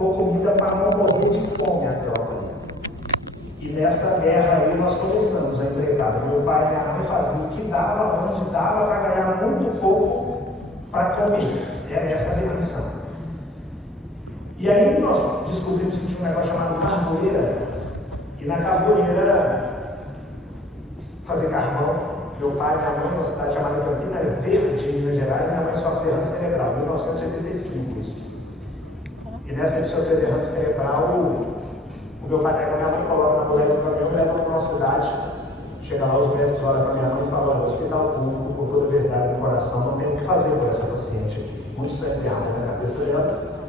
por comida para não morrer de fome a tropa. E nessa guerra aí nós começamos a empreitada. Meu pai e minha mãe faziam o que dava, onde dava, para ganhar muito pouco para comer. Era essa a definição. E aí nós descobrimos que tinha um negócio chamado carvoeira. E na carvoeira fazer carvão. Meu pai e minha mãe, numa cidade chamada Campina Verde, em Minas Gerais, minha mãe sofre derrame cerebral, 1985 isso. E nessa de sofrer derrame cerebral, o meu pai pega minha mãe, coloca na bolete do caminhão e leva para uma cidade. Chega lá, os médicos olham para minha mãe e falam: olha, hospital público, por toda a verdade do coração, não tem o que fazer por essa paciente aqui. Muito sangue na cabeça dela.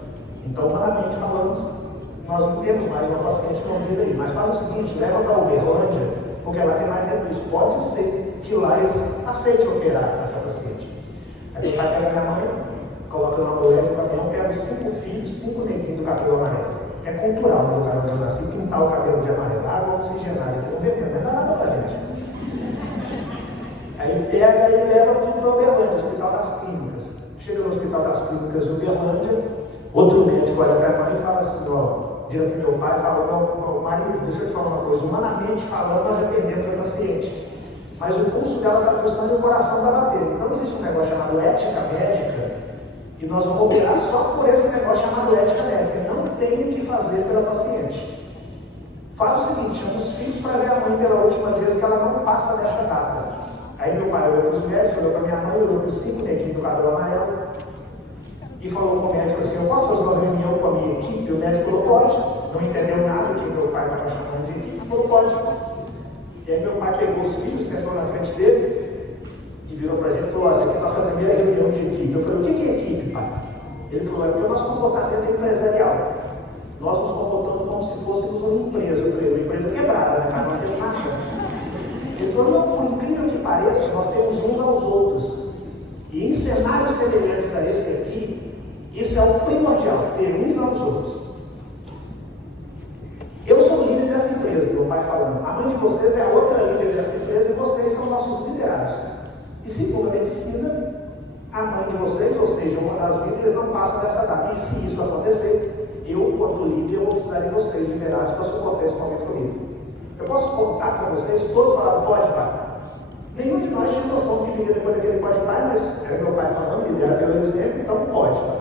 Então, humanamente falando, nós não temos mais uma paciente com vida aí. Mas fala o seguinte: leva para Uberlândia, porque lá tem mais recursos. Pode ser que lá eles aceitem operar essa paciente. Aí meu pai pega minha mãe, coloca numa bolete do caminhão, pega os 5 filhos, 5 neguinhos do cabelo amarelo. É cultural no lugar onde eu nasci pintar o cabelo de amarelo, água oxigenada, que não veneno, não dá nada pra gente. Aí pega e leva tudo para Uberlândia, Hospital das Clínicas. Chega no Hospital das Clínicas de Uberlândia, outro médico olha para a mãe e fala assim, ó, vira para o meu pai e fala: meu marido, deixa eu te falar uma coisa, humanamente falando, nós já perdemos a paciente. Mas o pulso dela está pulsando e o coração está batendo. Então existe um negócio chamado ética médica, e nós vamos operar só por esse negócio chamado ética médica. Não tem o que fazer pela paciente. Faz o seguinte: chama os filhos para ver a mãe pela última vez, que ela não passa dessa data. Aí meu pai olhou para os médicos, olhou para minha mãe, olhou para os 5 neguinhos do cabelo amarelo e falou com o médico assim: eu posso fazer uma reunião com a minha equipe? O médico falou: pode. Não entendeu nada que meu pai estava chamando de equipe, falou: pode. E aí meu pai pegou os filhos, sentou na frente dele e virou para a gente e falou: essa aqui é a nossa primeira reunião de equipe. Eu falei: o que é equipe, pai? Ele falou: é porque o nosso comportamento é empresarial. Nós nos comportamos como se fôssemos uma empresa. Eu falei: uma empresa quebrada, né, cara? Não tem nada. Ele falou: não, por incrível que pareça, nós temos uns aos outros. E em cenários semelhantes a esse aqui, isso é o primordial, ter uns aos outros. Eu sou líder dessa empresa, meu pai falando. A mãe de vocês é a outra líder dessa empresa e vocês são nossos liderados. E segundo a medicina, a mãe de vocês, ou seja, uma das líderes, não passa dessa data. E se isso acontecer, eu, quanto líder, eu vou precisar de vocês liderados para suportar esse momento comigo. Eu posso contar para vocês? Todos falaram: pode, pai. Nenhum de nós tinha noção do que viria depois daquele pode, pai, mas era meu pai falando, liderado pelo exemplo, então pode, pai.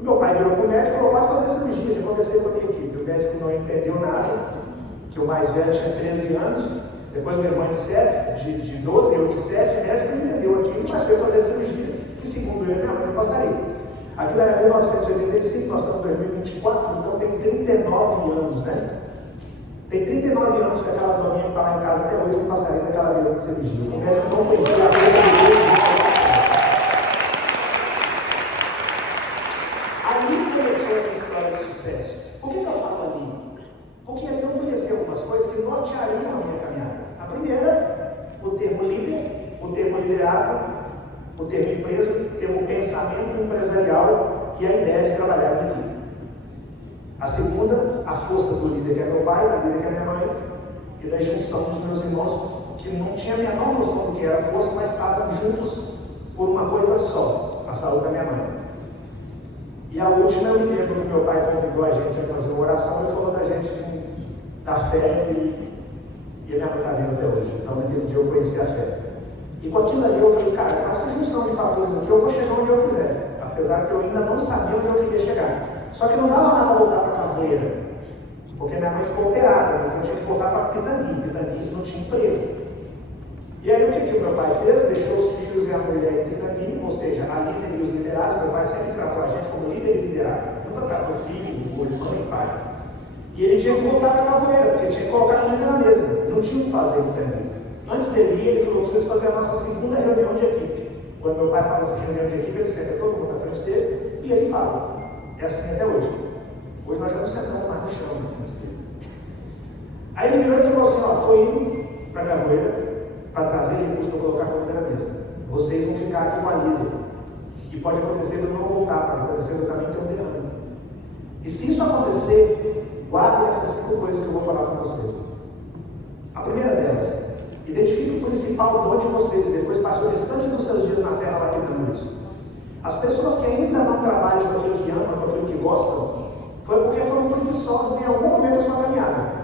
O meu pai virou para o médico e falou: pode fazer cirurgia. Já conversei com a minha equipe. O médico não entendeu nada, que o mais velho tinha 13 anos, depois o irmão de 12, eu de 7, o médico não entendeu aquilo, mas foi fazer cirurgia, que segundo ele, minha mãe não passaria. Aquilo era 1985, nós estamos em 2024, então tem 39 anos, né? Tem 39 anos que aquela doninha que está lá em casa até hoje não passaria daquela mesa de cirurgia. O médico não conhecia a coisa dele. Ali começou a minha história de sucesso. Por que eu falo ali? Porque ali eu conheci algumas coisas que norteariam a minha caminhada. A primeira, o termo líder, o termo liderado, o termo empresa, o termo pensamento empresarial e a ideia de trabalhar em equipe. A segunda, a força do líder que é meu pai, da líder que é minha mãe, e da junção dos meus irmãos, que não tinha a menor noção do que era força, mas estavam juntos por uma coisa só: a saúde da minha mãe. E a última, eu me lembro que meu pai convidou a gente a fazer uma oração e falou da gente da fé, e a minha mãe está viva até hoje. Então naquele dia eu conheci a fé. E com aquilo ali eu falei: cara, essa junção de fatores aqui, eu vou chegar onde eu quiser, apesar que eu ainda não sabia onde eu queria chegar. Só que não dava nada voltar para a Carvoeira, porque minha mãe ficou operada, então eu tinha que voltar para Pitangui. Pitangui não tinha emprego. E aí o que o meu pai fez? Deixou os filhos e a mulher em Pitangui, ou seja, a líder e os liderados. Meu pai sempre tratou a gente como líder e liderado, nunca tratou filho, irmão e pai. E ele tinha que voltar para a Carvoeira, porque tinha que colocar comida na mesa, não tinha o que fazer em Pitangui. Antes dele ir, ele falou: preciso fazer a nossa segunda reunião de equipe. Quando meu pai fala assim, reunião de equipe, ele senta todo mundo na frente dele e ele fala. É assim até hoje. Hoje nós já não sentamos mais no chão. Aí ele virou e falou assim: ó, estou indo para a Carvoeira para trazer recursos para colocar comida na mesa. Vocês vão ficar aqui com a líder. E pode acontecer de eu não voltar, pode acontecer do caminho ter um derrame. E se isso acontecer, guardem essas 5 coisas que eu vou falar com vocês. A primeira delas: identifique o principal dom de vocês e depois passe o restante dos seus dias na terra lapidando isso. As pessoas que ainda não trabalham com aquilo que amam, com aquilo que gostam, preguiçosos em algum momento da sua caminhada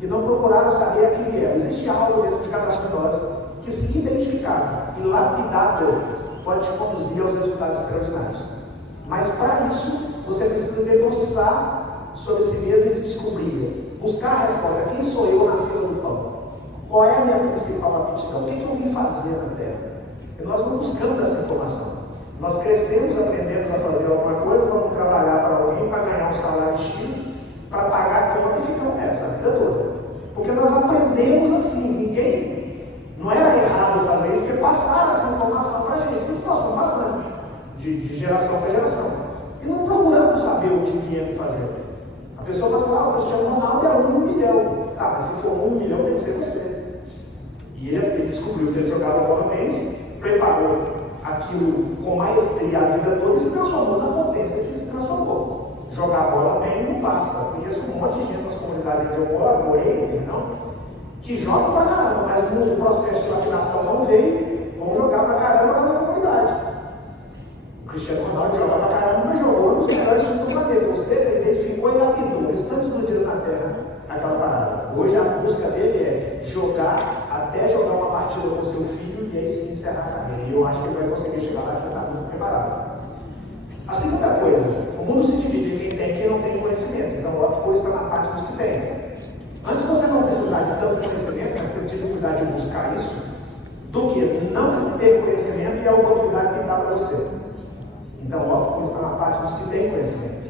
e não procuraram saber a que vieram. Existe algo dentro de cada um de nós que, se identificado e lapidado, pode te conduzir aos resultados extraordinários. Mas para isso, você precisa debruçar sobre si mesmo e se descobrir. Buscar a resposta: quem sou eu na fila do pão? Qual é a minha principal aptidão? O que eu vim fazer na Terra? E nós não buscamos essa informação. Nós crescemos, aprendemos a fazer alguma coisa, vamos trabalhar para alguém para ganhar um salário X, para pagar a conta e ficamos nessa a vida toda. Porque nós aprendemos assim. Ninguém, não era errado fazer isso, porque passaram essa informação para a gente. Nós estamos passando de geração para geração. E não procuramos saber o que viemos fazer. A pessoa vai falar: o Cristiano Ronaldo é 1 milhão. Tá, mas se for 1 milhão, tem que ser você. E ele descobriu que ele jogava bola mês, preparou aquilo com maestria a vida toda e se transformou na potência que se transformou. Jogar bola bem não basta. Eu conheço um monte de gente nas comunidades de bola, que joga pra caramba, mas o processo de lapidação não veio, vão jogar pra caramba lá na comunidade. O Cristiano Ronaldo joga pra caramba, mas jogou nos melhores times do planeta. Você identificou e lapidou o restante dos dias na Terra aquela parada. Hoje a busca dele é jogar até jogar uma partida com seu filho e aí sim encerrar a carreira. E eu acho que ele vai conseguir chegar lá, que ele está muito preparado. A segunda coisa: o mundo se divide em quem tem e quem não tem conhecimento. Então, óbvio, por isso está na parte dos que têm. Antes você não precisar de tanto conhecimento, mas ter dificuldade de buscar isso, do que não ter conhecimento e a oportunidade que dá para você. Então, óbvio, por isso está na parte dos que têm conhecimento.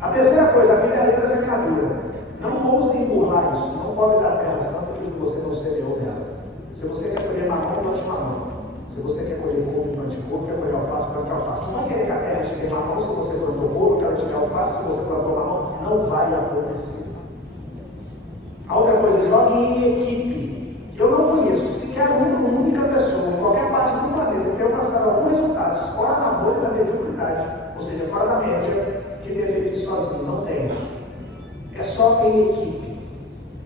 A terceira coisa: a vida é a lei da semeadura. Não ouse burlar isso. Não pode dar terra santa que você não semeou dela. Se você quer colher mamão, plante mamão. Se você quer colher couve, plante couve. Quer colher alface, plante alface. Não vai querer que a terra te dê mamão se você plantou couve, que ela te dê alface se você plantou mamão. Não vai acontecer. A outra coisa: jogue em equipe. Eu não conheço sequer uma única pessoa em qualquer parte do planeta que tenha alcançado alguns resultados fora da bolha da mediocridade, ou seja, fora da média, que tenha feito isso sozinho. Não tem. É só em equipe.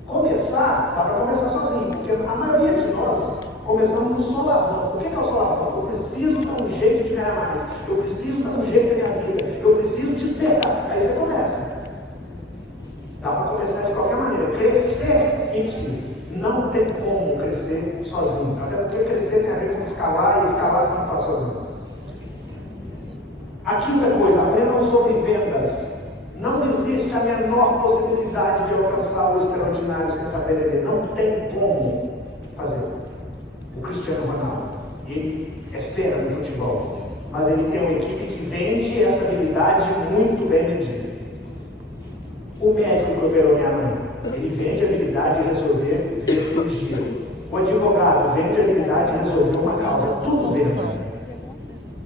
Começar, dá para começar sozinho, porque a maioria de nós começamos no solavanco. O que é o solavanco? Eu preciso dar um jeito de ganhar mais, eu preciso dar um jeito da minha vida, eu preciso despertar. Aí você começa. Dá para começar de qualquer maneira. Crescer é impossível. Não tem como crescer sozinho. Até porque crescer tem a ver com escalar, e escalar você não faz sozinho. A quinta coisa: aprendam sobre vendas. Não existe a menor possibilidade de alcançar o extraordinário sem saber vender. Não tem como fazer. O Cristiano Ronaldo, ele é fera no futebol, mas ele tem uma equipe que vende essa habilidade muito bem vendida. O médico que operou minha mãe, ele vende a habilidade de resolver via cirurgia. O advogado vende a habilidade de resolver uma causa. Tudo vende.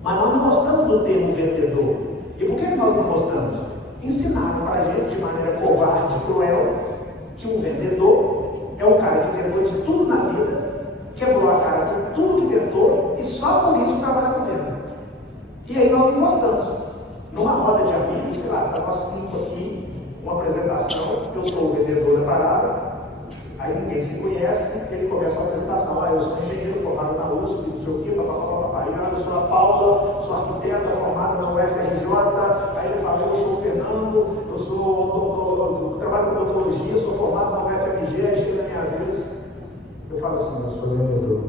Mas nós não mostramos do termo vendedor. E por que nós não mostramos? Ensinaram para a gente de maneira covarde, cruel, que um vendedor é um cara que tentou de tudo na vida, quebrou a cara com tudo que tentou e só por isso trabalha com venda. E aí nós mostramos, numa roda de amigos, sei lá, nós 5 aqui, uma apresentação, eu sou o vendedor da parada, aí ninguém se conhece, ele começa a apresentação: eu sou engenheiro formado na USP, não sei o quê, papapá, eu sou a Paula, sou arquiteta formada na UFRJ, aí ele fala: eu sou o Fernando, eu trabalho com odontologia, sou formado na UFMG, aí chega na minha vez, eu falo assim: eu sou vendedor.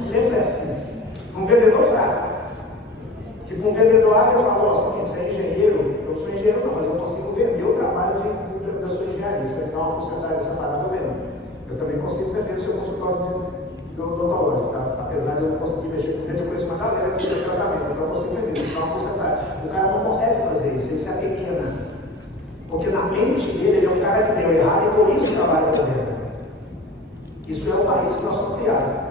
Sempre é assim. Um vendedor fraco. Tipo, um vendedor eu falo: você é engenheiro? Eu sou engenheiro não, mas eu consigo vender o trabalho da sua engenharia. Você dá uma porcentagem separada, eu vendo. Eu também consigo vender o seu consultório de odontológico, tá? Apesar de eu não conseguir mexer com gente, eu conheço uma galera que fez tratamento, então eu consigo vender, você dá uma porcentagem. O cara não consegue fazer isso, ele se apequena. Porque na mente dele, ele é um cara que deu errado e por isso trabalha com venda. Isso é o país que nós somos criados.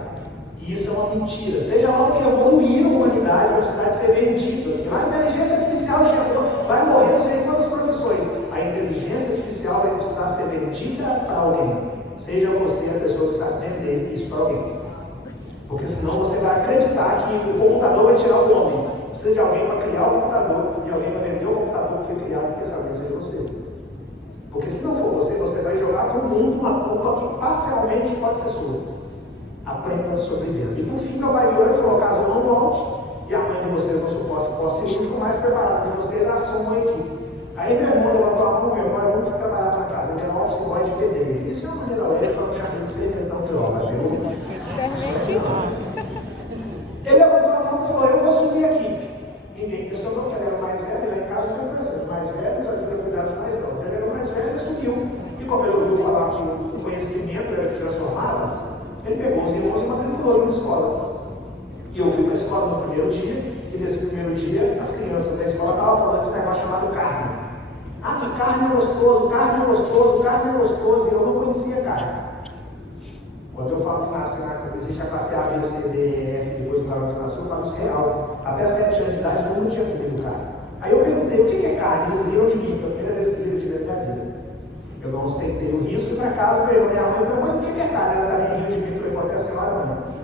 E isso é uma mentira. Seja lá o que evoluir a humanidade, vai precisar de ser vendido. A inteligência artificial chegou, vai morrer não sei quantas profissões. A inteligência artificial vai precisar ser vendida para alguém. Seja você a pessoa que sabe vender isso para alguém. Porque senão você vai acreditar que o computador vai tirar o homem. Precisa de alguém para criar o computador e alguém vai vender o computador que foi criado, porque essa alguém seja você. Porque se não for você, você vai jogar para o mundo uma culpa que parcialmente pode ser sua. Aprenda a sobreviver. E por fim, meu pai virou e falou: caso eu não volte, e a mãe de vocês não suporte o pós-cirúrgico, mais preparado de vocês, assumam a equipe. Aí meu irmão levantou a mão, meu irmão era o único que trabalhava na casa, ele era um office boy de pedreiro. Isso é uma maneira leve para não chamar de serventão de obra, viu? Ele levantou a mão e falou, eu vou subir aqui. Ninguém questionou que ele era o mais velho, lá em casa sempre foi assim, os mais velhos ajudam a cuidar dos mais novos. Ele era o mais velho e subiu. E como ele ouviu falar que o conhecimento era que transformava, ele pegou os irmãos e matriculou na escola. E eu fui para a escola no primeiro dia, e nesse primeiro dia as crianças da escola estavam falando de um negócio chamado carne. Ah, que carne é gostoso, carne é gostoso, carne é gostoso, e eu não conhecia carne. Quando eu falo que nasce, existe a classe A, B, C, D, E, F, depois do garoto que nasceu, eu falo isso real. Até 7 anos de idade eu não tinha comido carne. Aí eu perguntei, o que é carne? Eles riram de mim, foi a primeira vez que eu tive na minha vida. Eu não aceitei o risco, fui para casa, veio minha mãe e falei, mãe, o que é carne? Ela também riu de mim, falei, pode até ser lá, mãe.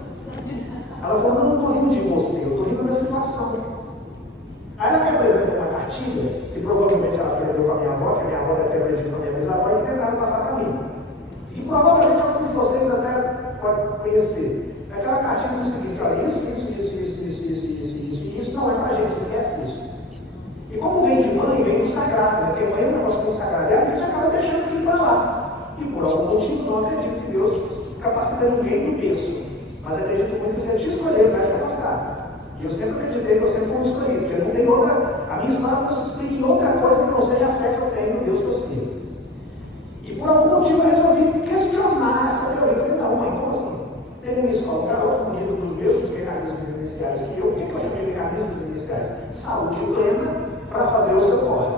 Ela falou, não estou rindo de você, eu estou rindo da situação. Aí ela me apresentou uma cartilha, que provavelmente ela aprendeu com a minha avó, que a minha avó deve ter aprendido com a minha bisavó, e que tentaram passar para mim. E provavelmente alguns de vocês até podem conhecer. Aquela cartilha diz o seguinte, olha, isso não é para a gente, esquece isso. E como vem de mãe, vem do sagrado, né? Porque mãe é um negócio muito sagrado, e a gente acaba deixando aquilo para lá. E por algum motivo não acredito que Deus capacita ninguém do berço. Mas acredito muito que você te escolher, vai te capacitar. E eu sempre acreditei que eu sempre fui um escolhido, porque não tem outra, a minha história não se explica em outra coisa que não seja a fé que eu tenho no Deus que eu sirvo. E por algum motivo eu resolvi questionar essa teoria. Eu falei, não, mãe, como assim? Tem uma escola, um garoto bonito dos mesmos mecanismos iniciais que eu. O que eu chamei de mecanismos iniciais? Saúde plena para fazer o seu corre.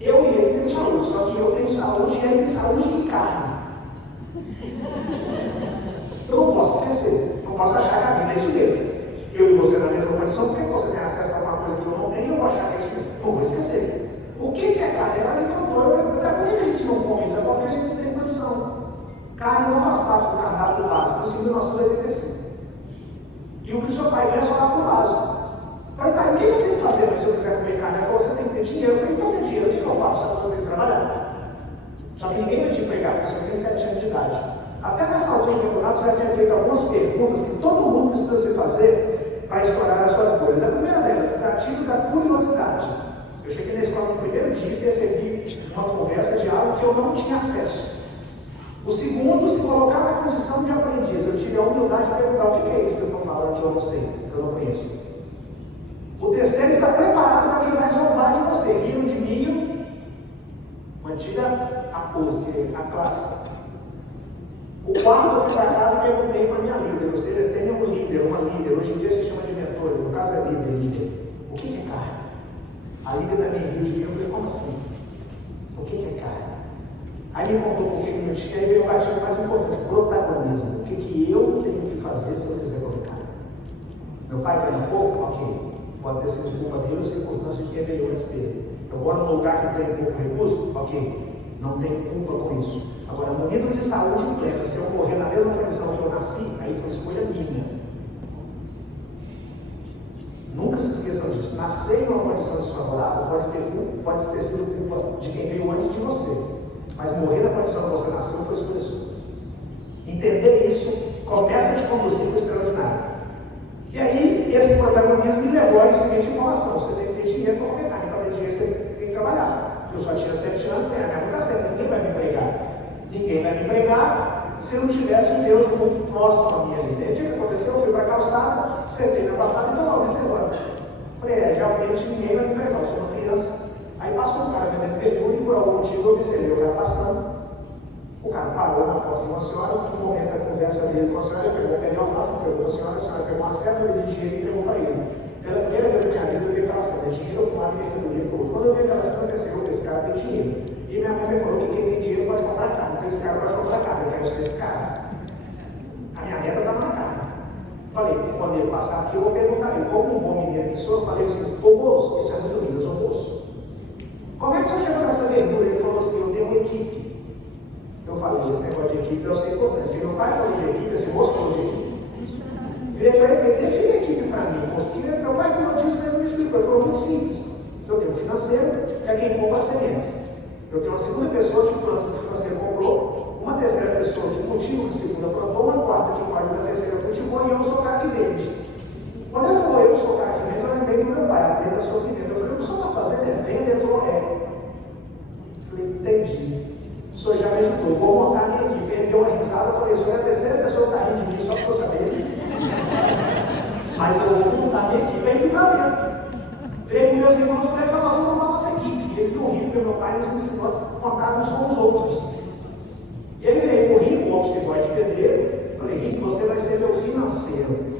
Eu e ele temos saúde, só que eu tenho saúde e ele tem saúde de carne. Eu não posso esquecer, não posso achar que a vida é isso mesmo. Eu e você na mesma condição, por que você tem acesso a uma coisa que eu não tenho e eu vou achar que é isso mesmo? Não vou esquecer. O que é carne? Ela me contou, eu perguntei, por que a gente não come isso? É porque a gente não tem condição. Carne não faz parte do cardápio básico, do 1985. E o que o seu pai quer é só dar para o vaso. Eu falei, tá, e o que eu tenho que fazer se eu quiser comer carne? Ele falou, você tem que ter dinheiro. Eu falei, então tem dinheiro, o que eu faço? Você tem que trabalhar. Só que ninguém vai te empregar, porque você tem 7 anos de idade. Até nessa altura do campeonato, já tinha feito algumas perguntas que todo mundo precisa se fazer para explorar as suas coisas. A primeira delas, o gatilho da curiosidade. Eu cheguei na escola no primeiro dia e percebi uma conversa de algo que eu não tinha acesso. O segundo, se colocar na condição de aprendiz. Eu tive a humildade de perguntar o que é isso que vocês estão falando que eu não sei, que eu não conheço. O terceiro, está preparado para quem vai zombar de você. Riram de milho, uma antiga apose, a classe. O quarto, eu fui para casa e perguntei para a minha líder. Ou seja, tem um líder, uma líder. Hoje em dia se chama de mentor, no caso é líder. O que é carne? A líder também riu de mim. Eu falei, como assim? O que é carne? Aí me contou um pouquinho de e aí veio o gatilho mais importante, protagonismo. O que eu tenho que fazer se eu quiser comer carne? Meu pai ganha pouco? Ok. Pode ter sido culpa dele ou circunstância de quem veio antes dele. Eu moro num lugar que tem pouco recurso? Ok. Não tenho culpa com isso. Agora, no nível de saúde plena, se eu morrer na mesma condição que eu nasci, aí foi escolha minha. Nunca se esqueçam disso. Nascer em uma condição desfavorável pode ter sido culpa de quem veio antes de você. Mas morrer na condição que você nasceu foi escolha sua. Entender isso começa a te conduzir para o extraordinário. E aí, esse protagonismo me levou à seguinte informação: você tem que ter dinheiro para comer carne, para ter dinheiro você tem que trabalhar. Eu só tinha 7 anos, falei, a minha vida está certa, ninguém vai me empregar. Ninguém vai me empregar se não tivesse um Deus muito próximo a minha vida. E o que aconteceu? Eu fui para a calçada, sentei na calçada e estou lá observando. Falei, realmente ninguém vai me empregar, eu sou uma criança. Aí passou um cara vendendo verdura e por algum motivo eu observei o cara passando. O cara parou na porta de uma senhora, no momento da conversa dele com a senhora, ele pegou, pediu uma frase, pegou a senhora pegou uma certa de dinheiro e entregou para ele. Pela primeira vez na minha vida eu vi aquela cena, dinheiro para um lado e mercadoria para o outro. Quando eu vi aquela cena, eu pensei, esse cara tem dinheiro. E minha mãe me falou que quem tem dinheiro pode comprar carne, então esse cara pode comprar carne, eu quero ser esse cara. A minha meta estava na carne. Falei, quando ele passar aqui, eu vou perguntar ele, como um bom mineiro que sou, eu falei assim, ô moço, isso é muito lindo, eu sou moço. Como é que você chegou nessa verdura? Ele falou assim, eu tenho uma equipe. Eu falei, esse negócio de equipe eu sei importante. Porque meu pai falou de equipe, esse moço falou de equipe. Virei para ele, define a equipe para mim. Meu pai falou disso, mas não me explicou. Ele falou muito simples. Eu tenho um financeiro, que é quem compra as sementes. Eu tenho uma segunda pessoa que planta o financeiro comprou, uma terceira pessoa que cultiva a segunda plantou, uma quarta que colhe a terceira cultivou, e eu sou o cara que vende. Quando ele falou, eu sou o cara que vende, eu lembrei do meu pai, aprenda a sua venda. Eu falei, o que o senhor está fazendo é venda? Ele falou, meus irmãos falaram que nós vamos montar nossa equipe. E eles não riam, porque meu pai nos ensinou a contar uns com os outros. E aí eu virei pro Rico, o office boy de pedreiro, falei, Rico, você vai ser meu financeiro.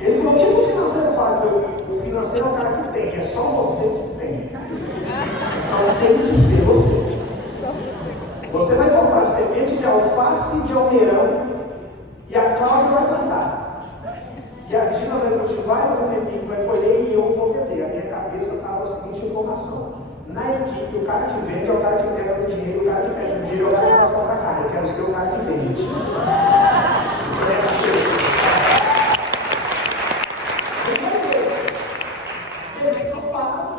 Ele falou, o que o financeiro faz? O financeiro é o cara que tem, é só você que tem. Então tem que ser você. Você vai comprar semente de alface e de almeirão, e a Cláudia vai plantar. E a Dina vai cultivar, e o Pepinho vai colher, e eu vou vender. A minha cabeça estava a seguinte informação. Na equipe, o cara que vende é o cara que pega o dinheiro, o cara que pega o dinheiro é o cara que vai comprar carne. Eu quero ser o cara que vende. Isso é a cabeça. Eles toparam.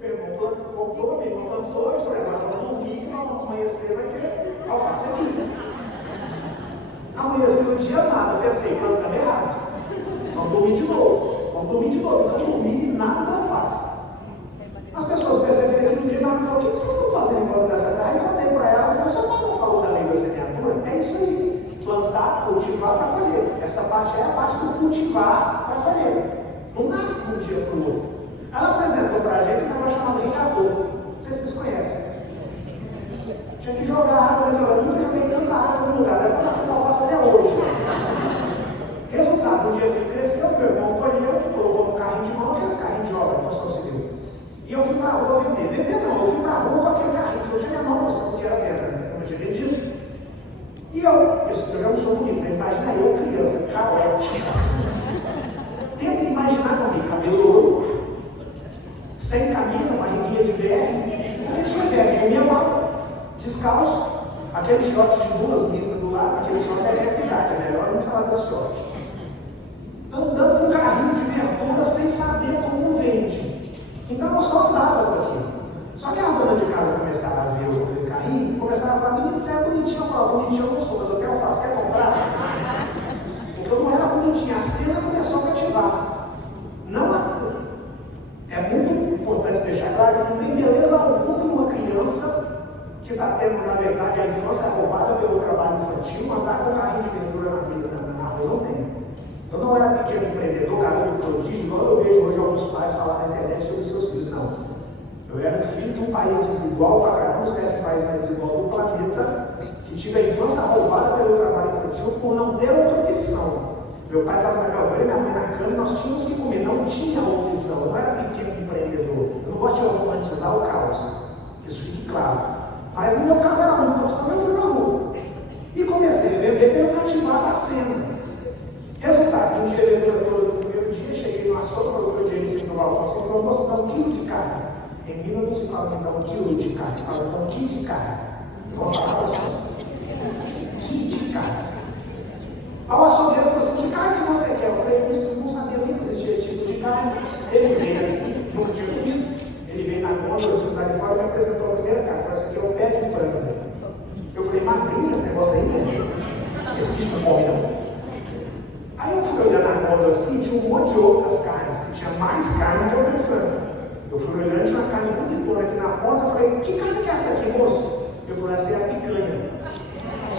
Meu irmão comprou, minha irmã plantou, eu falei, agora vamos dormir, que não amanhecer vai ter alface aqui. Amanhecer no dia nada, eu pensei, plantando errado. Vamos dormir de novo. Eu fui dormir e nada da alface. As pessoas perceberam que no dia ela falou, o que vocês estão fazendo enquanto dessa carne? Eu contei para ela, eu falei, seu pai não falou da lei da semeadura? É isso aí, plantar, cultivar para colher. Essa parte é a parte do cultivar para colher. Não nasce de um dia para o outro. Ela apresentou para a gente um negócio chamado regador. Não sei se vocês conhecem. Tinha que jogar água dentro dela. Nunca joguei tanta água no lugar. Deve estar nascendo alface até hoje. Resultado, um dia que ele cresceu, meu irmão colheu, colocou no carrinho de mão, aqueles carrinhos de obra, construção civil. E eu fui para a rua vender. Vender não, eu fui para a rua com aquele carrinho que eu tinha minha noção do que era venda, né? Como eu tinha vendido. E eu já não sou bonito, né? Imagina eu, criança, caótica assim. Tenta imaginar comigo, cabelo louro, sem camisa, barriguinha de verme, porque tinha verme, comia mal, descalço, aquele short de duas listas do lado, aquele short é eletricidade, é melhor não falar desse short. Andando com um carrinho de verdura sem saber como vende. Então eu só andava com aquilo. Só que a dona de casa começava a ver o carrinho, começava a falar, menino, você é bonitinho. Eu falava, bonitinho eu não sou, mas eu quero alface, quer comprar? Porque eu não era bonitinho, a cena começou a cativar. É muito importante deixar claro que não tem beleza alguma em uma criança que está tendo, na verdade, a infância roubada pelo trabalho infantil, andar com um carrinho de verdura na rua, não tem. Eu não era pequeno empreendedor, garoto prodígio, igual eu vejo hoje alguns pais falar na internet sobre seus filhos, não. Eu era filho de um país desigual, para caramba, o 7º país mais desigual do planeta, que tive a infância roubada pelo trabalho infantil por não ter outra opção. Meu pai estava na calvaria, minha mãe na cama, e nós tínhamos que comer, não tinha opção, eu não era pequeno empreendedor. Eu não gosto de romantizar o caos, isso fique claro. Mas no meu caso era muita opção, eu fui na rua. E comecei a vender pelo cativar da cena. Resultado, um dia no primeiro dia, cheguei no açougue, procurei o gerente do balcão, você falou, posso dar 1 quilo de carne? Em Minas não se fala que dá 1 quilo de carne, se fala 1 quilo de carne. Vamos falar para você. 1 quilo de carne. Ao açougueiro falou assim, que carne que você quer? Eu falei, não sabia nem que existia tipo de carne. Ele veio assim, nunca tinha comido. Ele veio na gôndola, assim, lá de fora, e me apresentou a primeira carne. Falei, esse aqui é o pé de frango. Eu falei, magrinho esse negócio aí, né? Esse bicho não come, não. Aí eu fui olhando na gôndola assim, tinha um monte de outras carnes, que tinha mais carne que o pé de frango. Eu fui olhando, tinha uma carne bonitona aqui na ponta, eu falei, que carne que é essa aqui, moço? Eu falei, essa é a picanha.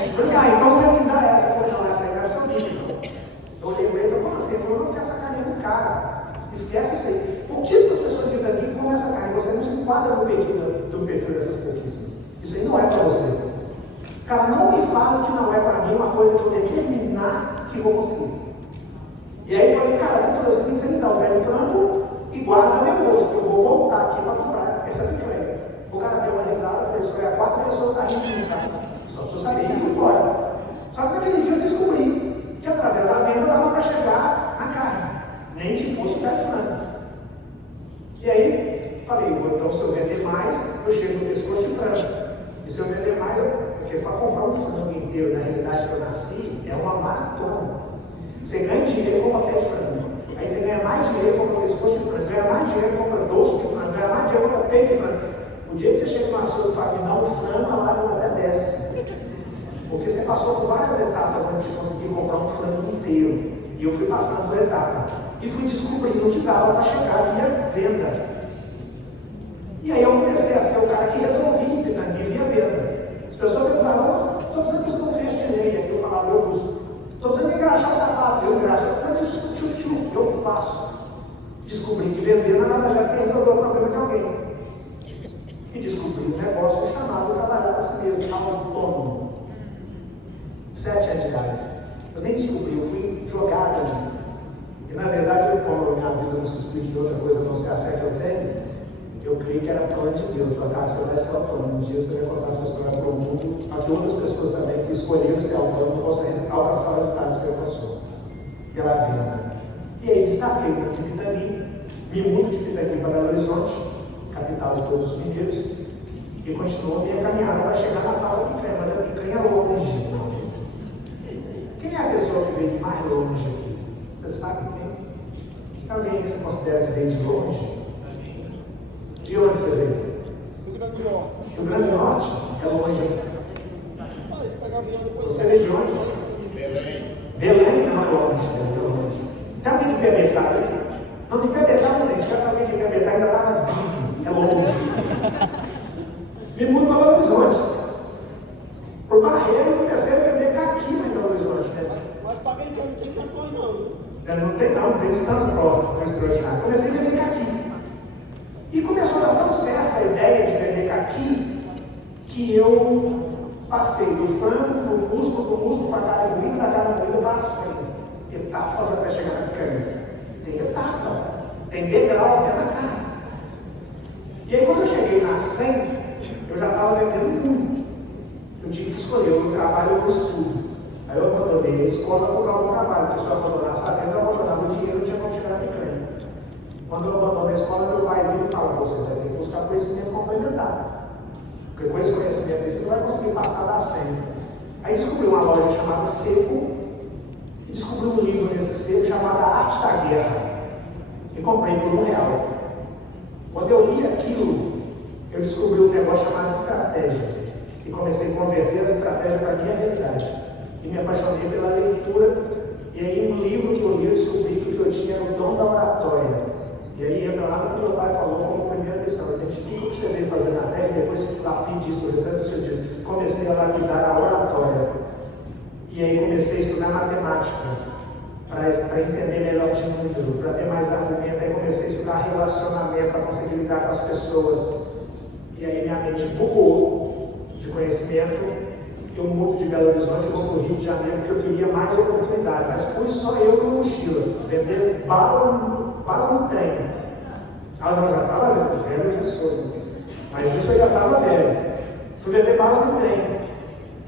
Eu falei, então você me dá essa. Eu falei, não, essa aí não é sua vida. Eu olhei para ele e falei, como assim? Ele falou, não, porque essa carne é muito cara. Esquece isso aí. Pouquíssimas pessoas vêm aqui e comem essa carne. Você não se enquadra no perfil dessas pouquíssimas. Isso aí não é para você. Cara, não me fala que não é para mim uma coisa que eu determinar que vou conseguir. E aí eu falei, cara, vamos fazer o seguinte, você me dá o pé de frango e guarda meu rosto. Eu vou voltar aqui para comprar essa picanha. O cara deu uma risada, eu falei, isso foi a 4 pessoas da rindo, tá? Só para você saber, e fui embora. Só que naquele dia eu descobri que através da venda dava para chegar na carne, nem que fosse o pé de frango. E aí, falei, então se eu vender mais, eu chego no pescoço de frango. E se eu vender mais, porque para comprar um frango inteiro, na realidade que eu nasci, é uma maratona. Você ganha dinheiro e compra pé de frango. Aí você ganha mais dinheiro e compra pescoço de frango. Ganha mais dinheiro e compra doce de frango. Ganha mais dinheiro e compra peito de frango. O dia que você chega no açougue e fala que não, o frango a lágrima até desce. Porque você passou por várias etapas antes de conseguir comprar um frango inteiro. E eu fui passando por etapa. E fui descobrindo que dava para chegar via venda. E aí eu comecei a ser o cara que resolvia via venda. As pessoas perguntavam, estou precisando que você não feche de lei. Aí eu falava, eu uso. Estou precisando de engraxar o sapato, eu engraxo. Estou precisando de chuchu, eu faço. Descobri que vender na verdade já resolveu creio que era plano de Deus. Para cá você vai ser autônomo. Um dia você vai contar a sua história para o mundo, para que outras pessoas também que escolheram ser autônomo possam alcançar o resultado que você alcançou pela venda. E aí destaquei muito de Pitangui, me mudo de Pitangui para Belo Horizonte, capital de todos os mineiros, e continuo a minha caminhada para chegar na tal da picanha, mas a picanha é longe. Quem é a pessoa que veio de mais longe aqui? Você sabe quem? Alguém que se considera que veio de longe? De onde você veio? Rio Grande do Norte. Rio Grande do Norte? É longe. Você veio de onde? Belém. Belém não é longe, é longe. Tem alguém de Piabetá aí? Não, de Piabetá não tem. Se tivesse alguém de Piabetá ainda estava vivo. É longe. Me mudo para Belo Horizonte. Por Barreira eu comecei a vender caqui em Belo Horizonte. Né? Mas paguei que não tinha cartão não. Não tem distância próxima, extraordinário. Comecei a vender caqui. E começou a dar tão certo a ideia de vender caqui que eu passei do frango, do músculo para a carne moída, da carne moída para a 100 etapas até chegar na picanha. Tem etapa, tem degrau até na carne. E aí quando eu cheguei na 100, eu já estava vendendo muito. Eu tive que escolher o trabalho ou o estudo. Aí eu abandonei a escola por causa do trabalho, porque se eu abandonasse a venda, eu abandonava o dinheiro, não tinha como chegar na picanha. Quando eu abandono a escola, meu pai vem e fala: você vai ter que buscar conhecimento complementar. Porque com esse conhecimento aí você não vai conseguir passar da 100. Aí descobri uma loja chamada Seco, e descobri um livro nesse Seco chamado A Arte da Guerra. E comprei por R$1. Quando eu li aquilo, eu descobri um negócio chamado estratégia. E comecei a converter as estratégias para a minha realidade. E me apaixonei pela leitura. E aí, no livro que eu li, eu descobri que o que eu tinha era o dom da oratória. E aí entra lá no que meu pai falou como primeira lição: identifica o que você veio fazer na terra e depois você lapide isso, o restante do seu dia. Comecei a lapidar a oratória. E aí comecei a estudar matemática, para entender melhor de número, para ter mais argumento. Aí comecei a estudar relacionamento, para conseguir lidar com as pessoas. E aí minha mente bugou de conhecimento. Eu mudo de Belo Horizonte e vou para o Rio de Janeiro, porque eu queria mais oportunidade. Mas fui só eu com mochila, vender bala no trem. Eu já estava velho, eu já sou. Mas isso eu já estava velho. Fui vender bala no trem.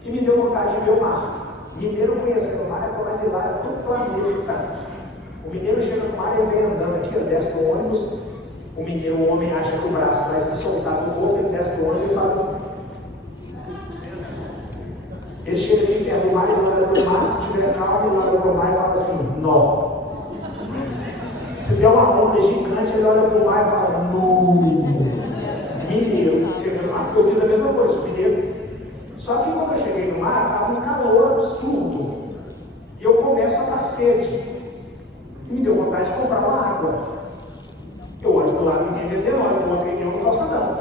E me deu vontade de ver o mar. Mineiro conhecendo o mar é mais hilário do planeta. O mineiro chega no mar e vem andando aqui, ele desce do ônibus. O mineiro, o homem acha que o braço vai se soltar do corpo, ele desce do ônibus e fala assim. Ele chega aqui perto do mar e olha para o mar, se tiver calma, ele olha para o mar e fala assim: nó. Se der uma onda gigante, ele olha para o mar e fala: no. Mineiro. Chega no mar, eu fiz a mesma coisa, mineiro. Só que quando eu cheguei no mar, estava um calor absurdo. E eu começo a dar sede. E me deu vontade de comprar uma água. Eu olho para o lado, ninguém vendeu, olho para o outro, ninguém no calçadão.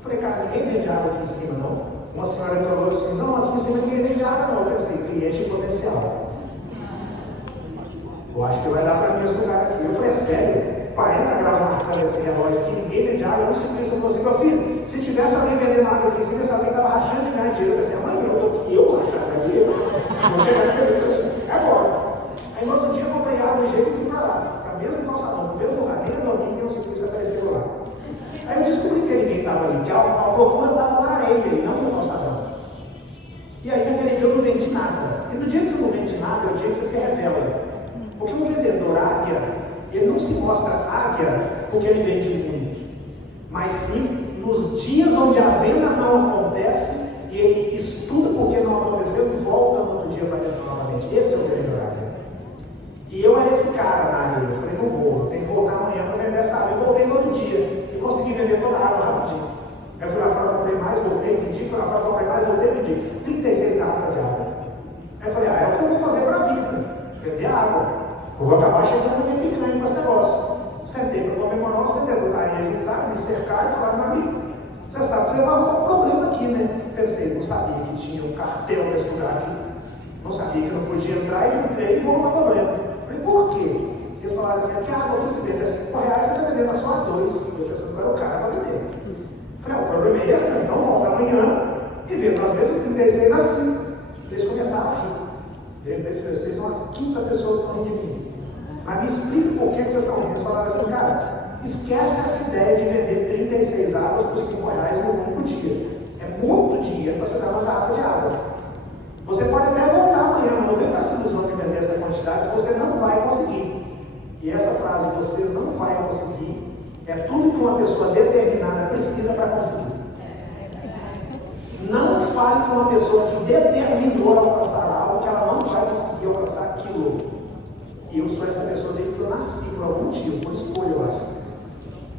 Falei: cara, ninguém vende água aqui em cima, não? Uma senhora falou assim: não, aqui em cima ninguém vende água, não. Eu pensei: cliente em potencial. Eu acho que vai dar para mim esse lugar aqui. Eu falei: é sério? 40 graus marcando esse relógio aqui, ninguém vende água. Eu não sei se você meu filho, se tivesse alguém vendendo água aqui em cima, esse alguém estava rachando de ganhar dinheiro. Eu pensei: amanhã eu estou aqui, eu vou rachar de dinheiro. Vou chegar aqui agora. Aí no outro dia eu comprei água de jeito e fui para lá, para o mesmo calçadão, para o mesmo lugar, nem a domingo, nem o ciclista apareceu lá. Aí eu descobri que ninguém estava ali, porque a procura estava na areia e não no calçadão. E aí naquele dia eu não vendi nada. E no dia que você não vende nada, é o dia que você se revela. Porque um vendedor águia, ele não se mostra águia porque ele vende muito, mas sim nos dias onde a venda não acontece e ele estuda porque não aconteceu e volta no outro dia para dentro novamente. Esse é o vendedor águia. E eu era esse cara na areia. Eu falei: não vou, eu tenho que voltar amanhã para vender essa água. Eu voltei no outro dia e consegui vender toda a água rapidinho. Aí fui lá fora, comprei mais, voltei, vendi, fui lá fora, comprei mais, voltei, vendi. 36 garrafas de água. Aí eu falei: é o que eu vou fazer para a vida, vender água. Eu vou acabar chegando na minha picanha com esse negócio. Sentei para comemorar os vendedores, aí juntar, me cercar e falar: meu amigo, você sabe, você vai arrumar um problema aqui, né? Pensei: não sabia que tinha um cartel nesse lugar aqui. Não sabia que eu não podia entrar e entrei e vou arrumar problema. Falei: por quê? Eles falaram assim: aqui a água que se vende é R$5, você está vendendo só a 2. Eu pensando: qual é o cara para vender? Falei: o problema é esse, então volta amanhã e vê nós mesmos 36 assim. Eles começaram a rir. Vocês são a quinta pessoa que estão rindo de mim. Mas me explica por que vocês estão rindo. Eles falaram assim: cara, esquece essa ideia de vender 36 36 águas por R$5 no único dia. É muito dinheiro para você dar uma garrafa de água. Você pode até voltar amanhã, mas não vem com essa ilusão de vender essa quantidade que você não vai conseguir. E essa frase, você não vai conseguir, é tudo que uma pessoa determinada precisa para conseguir. Não fale com uma pessoa que determinou alcançar algo que ela não vai conseguir alcançar aquilo. E eu sou essa pessoa desde que eu nasci, por algum motivo, por escolha, eu acho.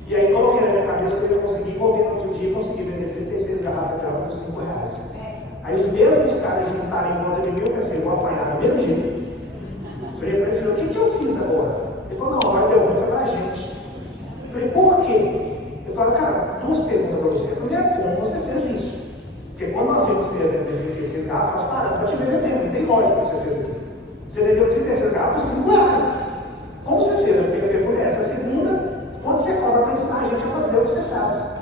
E aí coloquei na minha cabeça que eu ia conseguir, voltei no outro dia e consegui vender 36 garrafas de água por R$5. Aí os mesmos caras juntaram em volta de mim, eu pensei, vou apanhar do mesmo jeito. Falei para ele, filho, o que eu fiz agora? Ele falou, não, agora deu ruim, foi pra gente. Eu falei, por quê? Ele falou, cara, duas perguntas para você. A primeira, como você fez isso? Porque quando nós vimos que você ia vender 36 garrafas, nós paramos para te ver vendendo, não tem lógica que você fez isso. Você vendeu 36 garrafas por R$5. Como você fez? A primeira pergunta é essa. A segunda, quando você cobra para ensinar a gente a fazer o que você faz?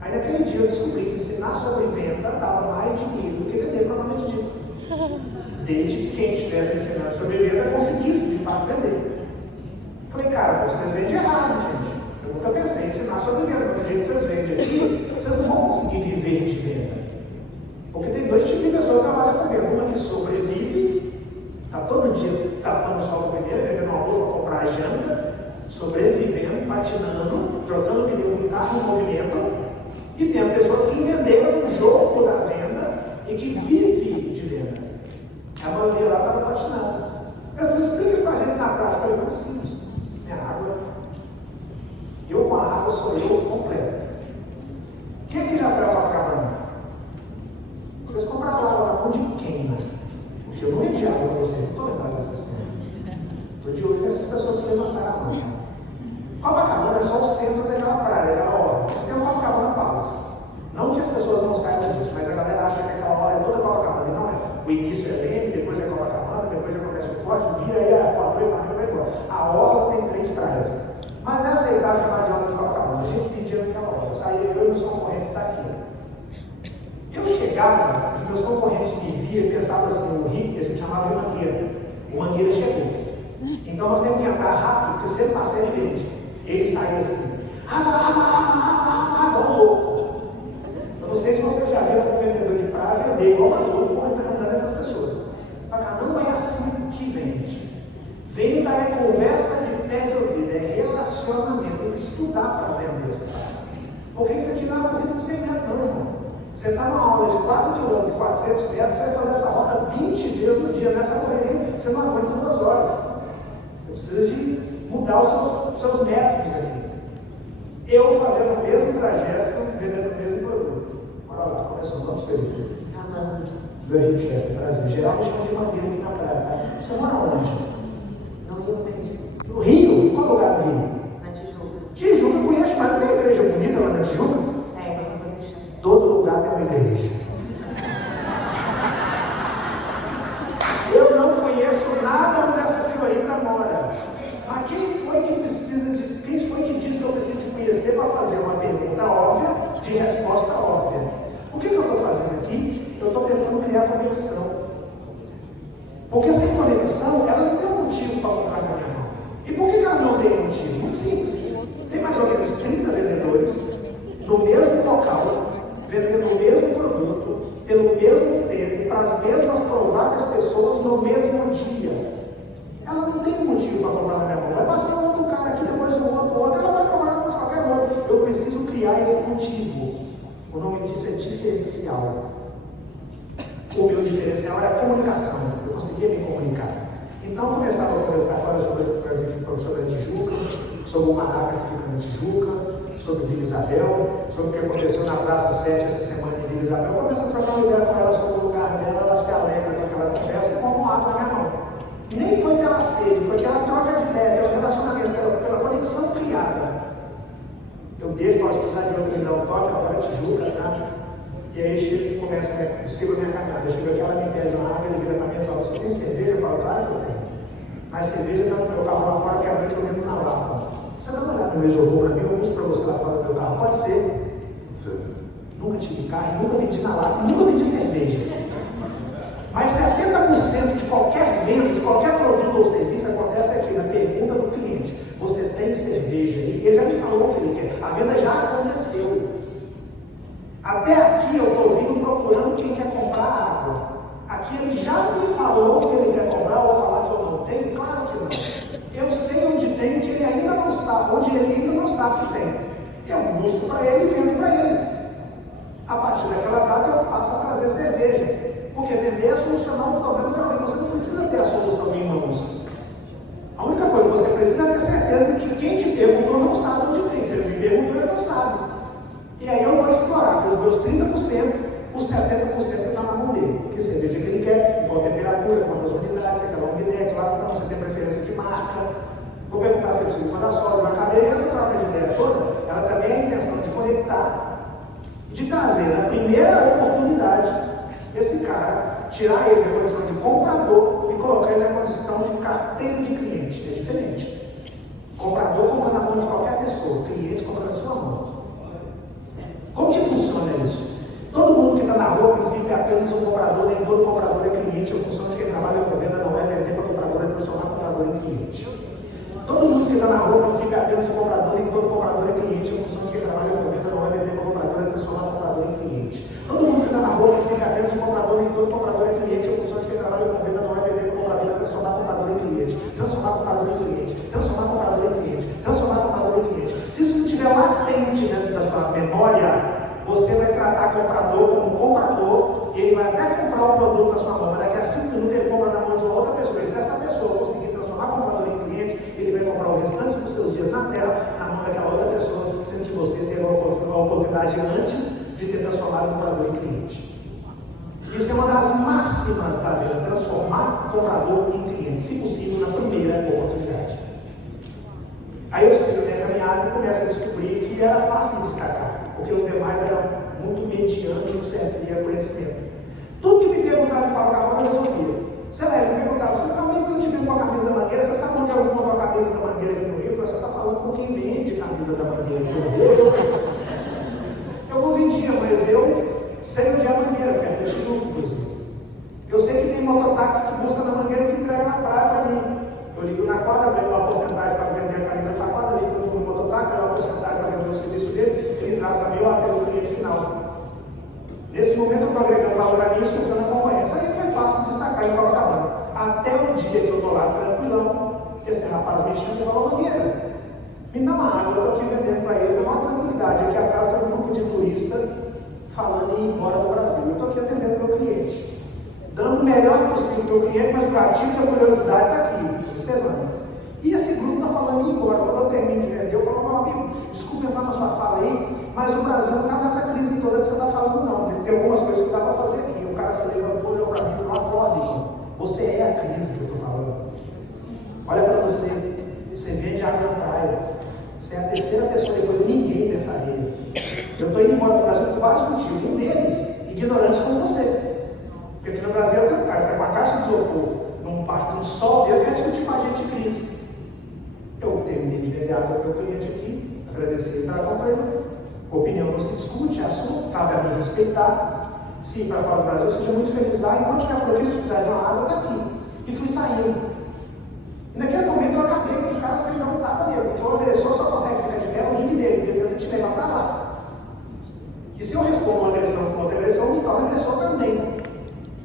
Aí naquele dia eu descobri que ensinar sobre venda dava mais dinheiro do que vender propriamente dito. Desde que quem estivesse ensinando sobre venda conseguisse de fato vender. Falei, cara, vocês vendem errado, gente. Eu nunca pensei em ensinar sobre venda, mas do jeito que vocês vendem aqui, vocês não vão conseguir viver de venda. Porque tem dois tipos de pessoas que trabalham com venda. Uma que sobrevive, está todo dia tapando o sol com o pneu, vendendo uma roupa para comprar a janta, sobrevivendo, patinando, trocando pneu do carro em movimento. E tem as pessoas que entenderam o jogo da venda e que vivem de venda. A maioria lá estava patinando. Mas não explica para a gente na prática, é muito simples. É água. Eu com a água sou eu completo. Quem aqui já foi ao Copacabana? Vocês compraram água na mão de quem, né? Porque eu não vendi água para vocês, não estou lembrado dessa cena. Estou de olho nessas pessoas que levantaram a mão. Copacabana é só o centro daquela praia, daquela hora. Tem um Copacabana Palace. Não que as pessoas não saibam disso, mas a galera acha que aquela hora é toda Copacabana. E não é. O início é Leme, depois é Copacabana, depois já começa o Forte, vira aí a Coabrão e vai embora. A orla tem 3 praias. Mas é aceitável chamar de orla de Copacabana. A gente vendia naquela hora. Saía eu e meus concorrentes daqui. Eu chegava, os meus concorrentes me viam e pensavam assim, o Rick, esse chamava de Mangueira. O Mangueira chegou. Então nós temos que andar rápido, porque se ele passar ele vende. Ele saía assim, igual louco. Eu não sei se vocês já viram um vendedor de praia vender igual louco, entrando dentro das pessoas. Mas não é assim que vende. Venda é conversa de pé de ouvido, é relacionamento. Tem que estudar para vender essa praia. Porque isso aqui não é uma vida de segredo, não, irmão. Você está numa aula de 4 km, de 400 metros, você vai fazer essa rota 20 vezes no dia, nessa correria, você não aguenta 2 horas. Você precisa de mudar os seus métodos aqui. Eu fazendo o mesmo trajeto, vendendo o mesmo produto. Olha lá, começou, vamos ver. Do Rio de Janeiro, Brasil. Geral me chama de Mangueira aqui na praia, tá? Você mora onde? No Rio mesmo. No Rio? Qual lugar do Rio? Na Tijuca. Tijuca eu conheço, mas não tem igreja bonita lá na Tijuca? É, Santa Cecília. Todo lugar tem uma igreja. Eu não conheço nada onde essa senhorita mora. Mas quem foi que diz que eu preciso de conhecer para fazer uma pergunta óbvia de resposta óbvia? O que eu estou fazendo aqui? Eu estou tentando criar conexão. Porque sem conexão, ela não tem um motivo para comprar na minha mão. E por que ela não tem um motivo? Muito simples. Tem mais ou menos 30 vendedores no mesmo local, vendendo o mesmo produto, pelo mesmo tempo, para as mesmas prováveis pessoas no mesmo dia. Ela não tem motivo para comprar na minha mão. Vai passar um outro cara aqui, depois um outro, ela pode comprar de qualquer outro. Eu preciso criar esse motivo. O nome disso é diferencial. O meu diferencial era a comunicação. Eu conseguia me comunicar. Então, começava a conversar agora sobre a Tijuca, sobre uma área que fica na Tijuca, sobre Vila Isabel, sobre o que aconteceu na Praça 7 essa semana em Vila Isabel. Eu começo a trocar uma ideia com ela sobre o lugar dela, ela se alegra com aquela conversa e põe um ato na minha mão. Nem foi pela sede, foi pela troca de ideia, pelo relacionamento, pela conexão criada. Eu deixo, posso precisar de outro, me dá um toque, agora Tijuca, tá? E aí ele começa, eu sigo a minha caminhada. Chega aqui, ela me pede uma água, ele vira para mim e fala, você tem cerveja? Eu falo, claro que eu tenho. Mas cerveja está no meu carro lá fora, que a noite eu vendo na lata. Você dá uma olhada no meu isopor para mim, eu uso para você lá fora do meu carro. Pode ser. Nunca tive carro, nunca vendi na lata, nunca vendi cerveja. Mas 70% de qualquer venda, de qualquer produto ou serviço acontece aqui na pergunta do cliente. Você tem cerveja? E ele já me falou o que ele quer. A venda já aconteceu. Até aqui eu estou vindo procurando quem quer comprar água. Aqui ele já me falou que ele quer comprar, ou falar que eu não tenho? Claro que não. Eu sei onde tem, que ele ainda não sabe, onde ele ainda não sabe que tem. Eu busco para ele e vendo para ele. A partir daquela data eu passo a trazer cerveja. Porque vender é solucionar um problema de alguém. Você não precisa ter a solução em mãos. A única coisa que você precisa é ter certeza que quem te perguntou não sabe onde tem. Se ele me perguntou, ele não sabe. E aí eu vou explorar que os meus 30%, os 70% está na mão dele. Que cerveja que ele quer, qual temperatura, quantas unidades, se é cada um vender, é claro que não, você tem preferência de marca. Vou perguntar se ele precisa de guarda-sol, uma cadeira, e essa troca de ideia toda, ela também é a intenção de conectar, de trazer na primeira oportunidade esse cara, tirar ele da condição de comprador e colocar ele na condição de carteira de cliente. É diferente. Comprador compra na mão de qualquer pessoa, cliente compra na sua mão. Como que funciona isso? Todo mundo que está na rua, a princípio, é apenas um comprador, nem todo comprador é cliente. A função de quem trabalha com venda não é vender para o comprador, é transformar o comprador em cliente. Todo mundo que está na rua, a princípio, é apenas um comprador, nem todo comprador é cliente. A função de quem trabalha com venda não é vender para o comprador, é transformar o comprador em cliente. Todo mundo que está na rua, a princípio, é apenas um comprador, nem todo comprador é cliente. A função de quem trabalha com venda não é vender para o comprador, é transformar o comprador em cliente. Transformar o comprador em cliente. Transformar o comprador em cliente. Transformar o comprador em cliente. Se isso não estiver latente dentro da sua memória, você vai tratar o comprador como comprador, e ele vai até comprar o produto na sua mão, mas daqui a 5 minutos ele compra na mão de uma outra pessoa. E se essa pessoa conseguir transformar o comprador em cliente, ele vai comprar o restante dos seus dias na terra na mão daquela outra pessoa, sendo que você teve a oportunidade antes de ter transformado o comprador em cliente. Isso é uma das máximas da vida, transformar o comprador em cliente, se possível, na primeira oportunidade. Aí eu sigo minha caminhada e começo a descobrir que era fácil me destacar, porque os demais eram muito medianos e não servia conhecimento. Tudo que me perguntava em Copacabana eu resolvia. Sei lá, ele me perguntava, você também que eu te vi com a camisa da Mangueira, você sabe onde eu compro a camisa da Mangueira aqui no Rio? Eu falei, você está falando com quem vende camisa da Mangueira aqui no Rio? Eu não vendia, mas eu sei onde é a Mangueira, perto de Tijuca, inclusive. Eu sei que tem mototáxi que busca na Mangueira e que entrega na praia para mim. Eu ligo na quadra, ganho uma porcentagem para vender a camisa para a quadra, ligo no mototáxi, ganho uma porcentagem para vender o serviço dele, ele traz também o até o cliente final. Nesse momento eu estou agregando valor a mim, escutando a companhia. Isso aí foi fácil de destacar em Copacabana. Até o dia que eu estou lá tranquilão, esse rapaz me chama e falou, Mangueira, me dá uma água, eu estou aqui vendendo para ele, dá uma tranquilidade. Aqui atrás tem um grupo de turista falando em ir embora do Brasil. Eu estou aqui atendendo meu cliente, dando o melhor possível para o meu cliente, mas o gatilho e a curiosidade está aqui, observando. E esse grupo está falando em ir embora. Quando eu termino de vender, eu falo, meu amigo, desculpa entrar na sua fala aí, mas o Brasil não está nessa crise toda que você está falando, não. Tem algumas coisas que dá para fazer aqui. O cara se levantou, olhou para mim e falou, acorda, irmão. Você é a crise que eu estou falando. Olha para você, você vende água na praia. Você é a terceira pessoa depois de ninguém nessa rede. Eu estou indo embora do Brasil por vários motivos. Um deles, ignorantes como você. Porque aqui no Brasil tem um cara que está com uma caixa de isopor num parte de um sol desse, quer discutir com a gente de crise. Eu terminei de vender água para o meu cliente aqui, agradecer pela conferência. Opinião não se discute, é assunto, cabe a mim respeitar. Se ir para fora do Brasil, eu seja muito feliz lá. Enquanto tiver por aqui, se precisar de uma água, está aqui. E fui saindo. E naquele momento eu acabei com o cara sem dar um tapa nele, porque o agressor só consegue ficar de pé no ringue dele, porque ele tenta te levar para lá. E se eu respondo uma agressão com outra agressão, me torna agressor também.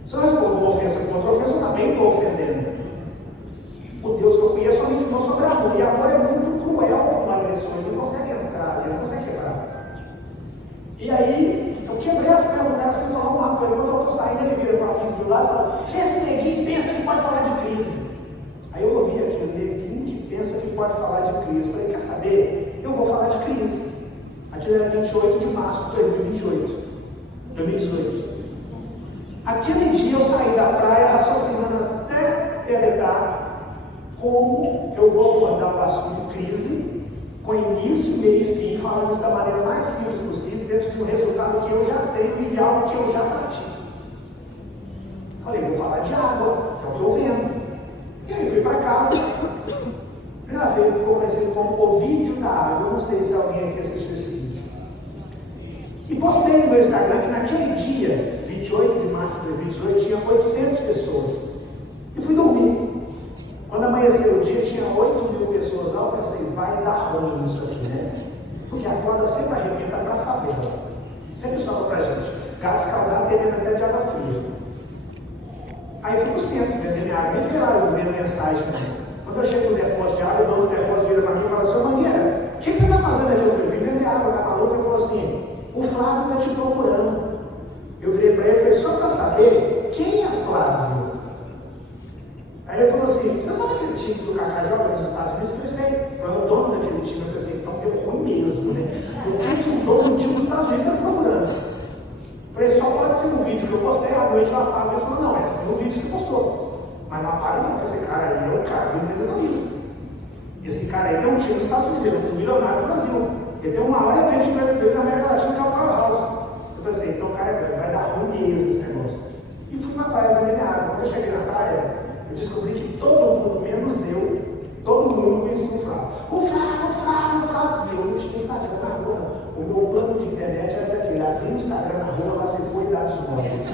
Se eu respondo uma ofensa com outra ofensa, eu também estou ofendendo. O Deus que eu conheço só me ensinou sobre amor. E amor é muito cruel com uma agressão, ele não consegue entrar, ele não consegue quebrar. E aí, eu quebrei as pernas do cara sem falar uma coisa. Quando eu estou saindo, ele vira para mim do lado e fala, esse neguinho pensa que pode falar de crise. Aí eu ouvi aqui, o neguinho que pensa que pode falar de crise. Eu falei, quer saber? Eu vou falar de crise. Aquilo era 28 de março de 2018. Aquele dia eu saí da praia raciocinando até evitar como eu vou abordar o assunto crise, com início, meio e fim, falando isso da maneira mais simples possível, dentro de um resultado que eu já tenho e algo que eu já pratico. Falei, vou falar de água, que é o que eu vendo. E aí fui para casa, gravei o que ficou conhecido como o vídeo da água. Eu não sei se alguém aqui assistiu esse vídeo. E postei no meu Instagram que naquele dia, 28 de março de 2018, tinha 800 pessoas. E fui dormir. Quando amanheceu o dia, tinha 8.000 pessoas lá. Eu pensei, vai dar ruim isso aqui, né? Porque a corda sempre arrebenta para a favela. Sempre sobra para a Gato escaldado tem medo até de água fria. Aí fui no centro, vendendo minha água, nem fiquei lá vendo mensagem. Quando eu chego no depósito de água, o dono do depósito vira para mim e fala assim: ô Mangueira, o que você está fazendo aqui? Eu falei: vim vender água, tá maluco? Ele falou assim: o Flávio está te procurando. Eu virei para ele e falei: só para saber, quem é Flávio? Aí ele falou assim: você sabe aquele time do Kaká joga nos Estados Unidos? Eu falei: sei, foi o dono daquele time. Eu pensei: então deu ruim mesmo, né? O que o dono do time dos Estados Unidos está procurando? Eu falei: só pode ser no vídeo que eu postei, à noite eu apago. Ele falou: não, é assim no vídeo que você postou, mas não apaga não, porque esse cara aí é o cara do empreendedorismo. Esse cara aí tem um time nos Estados Unidos, ele é um dos milionários do Brasil. Ele tem o maior evento de empreendedores da América Latina, que é o Powerhouse. Eu pensei: então o cara é grande, vai dar ruim mesmo esse negócio. E fui na praia vender minha água. Quando eu cheguei na praia, eu descobri que todo mundo, menos eu, todo mundo conhecia o Flávio. O Flávio, o Flávio, o Flávio. E eu não tinha Instagram na rua. O meu plano de internet era daquele: abrir o Instagram na rua, lá se foi e dar os móveis.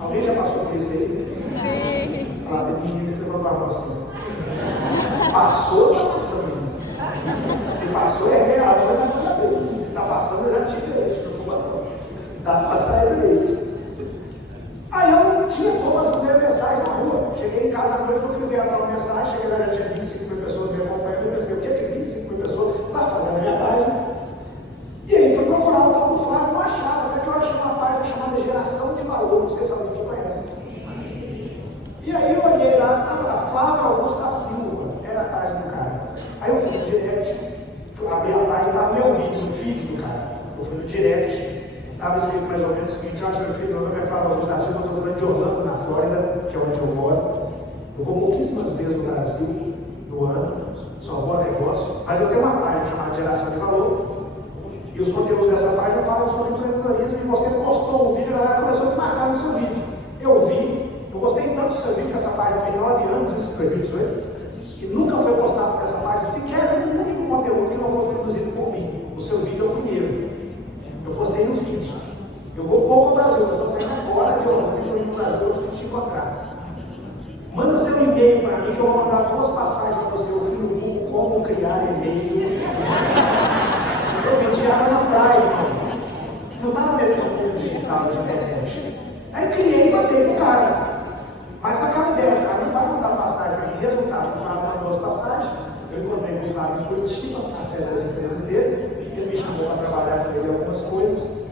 Alguém já passou por isso aí? Falar da menina que levou uma assim. Passou, está passando. Se passou, é real, não é nada dele. Se está passando, eu já tive isso, preocupa não. Dá para sair dele. Aí eu não tinha como responder mensagem na rua. Cheguei em casa à noite, eu fui ver aquela mensagem, cheguei lá, já tinha 25 mil pessoas me acompanhando. Eu pensei: o que é que 25 mil pessoas está fazendo a minha página? E aí fui procurar o tal do Flávio, não achava, até que eu achei uma página chamada Geração de Valor, não sei se alguém conhece. E aí eu olhei lá, estava lá, Flávio Augusto da Silva, era a página do cara. Aí eu fui no direct, abri a página, estava meu vídeo, no feed do cara. Eu fui no direct. Estava escrito mais ou menos o seguinte: olha, meu filho, meu nome é Flávio Augusto da Silva, eu estou falando de Orlando, na Flórida, que é onde eu moro. Eu vou pouquíssimas vezes no Brasil no ano, só vou a negócio, mas eu tenho uma página chamada Geração de Valor, e os conteúdos dessa página falam sobre empreendedorismo, e você postou um vídeo, a galera começou a me marcar no seu vídeo. Eu vi, eu gostei tanto do seu vídeo, que essa página tem 9 anos, esse foi vídeo, que nunca foi postado nessa página, sequer um único conteúdo que não fosse produzido por mim. O seu vídeo é o primeiro. Eu postei no feed. Eu vou pouco ao Brasil, eu estou saindo agora de Orlando, estou indo no Brasil, eu preciso te encontrar. Manda seu e-mail para mim, que eu vou mandar 2 passagens para você. Eu fui no Google como criar e-mail. Eu vendi água na praia, irmão. Não estava nesse mundo digital de internet. Aí criei e botei pro cara. Mas na casa dela, o cara não vai mandar passagem para mim. Resultado, o Flávio mandou as passagens. Eu encontrei com o Flávio em Curitiba, na sede das empresas dele. Ele me chamou para trabalhar com ele algumas coisas.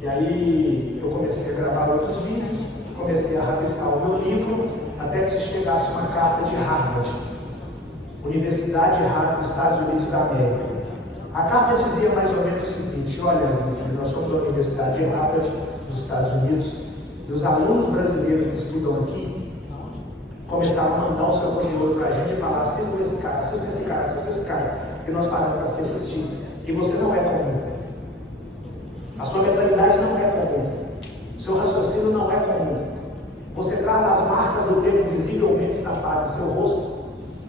E aí eu comecei a gravar outros vídeos, comecei a rabiscar o meu livro, até que chegasse uma carta de Harvard, Universidade de Harvard dos Estados Unidos da América. A carta dizia mais ou menos o seguinte: olha, meu filho, nós somos a Universidade de Harvard dos Estados Unidos, e os alunos brasileiros que estudam aqui começaram a mandar o seu conteúdo para a gente e falar: assista esse cara, assista esse cara, assista esse cara, e nós paramos para assistir. E você não é comum. A sua mentalidade não é comum. Seu raciocínio não é comum. Você traz as marcas do tempo visivelmente estampadas em seu rosto.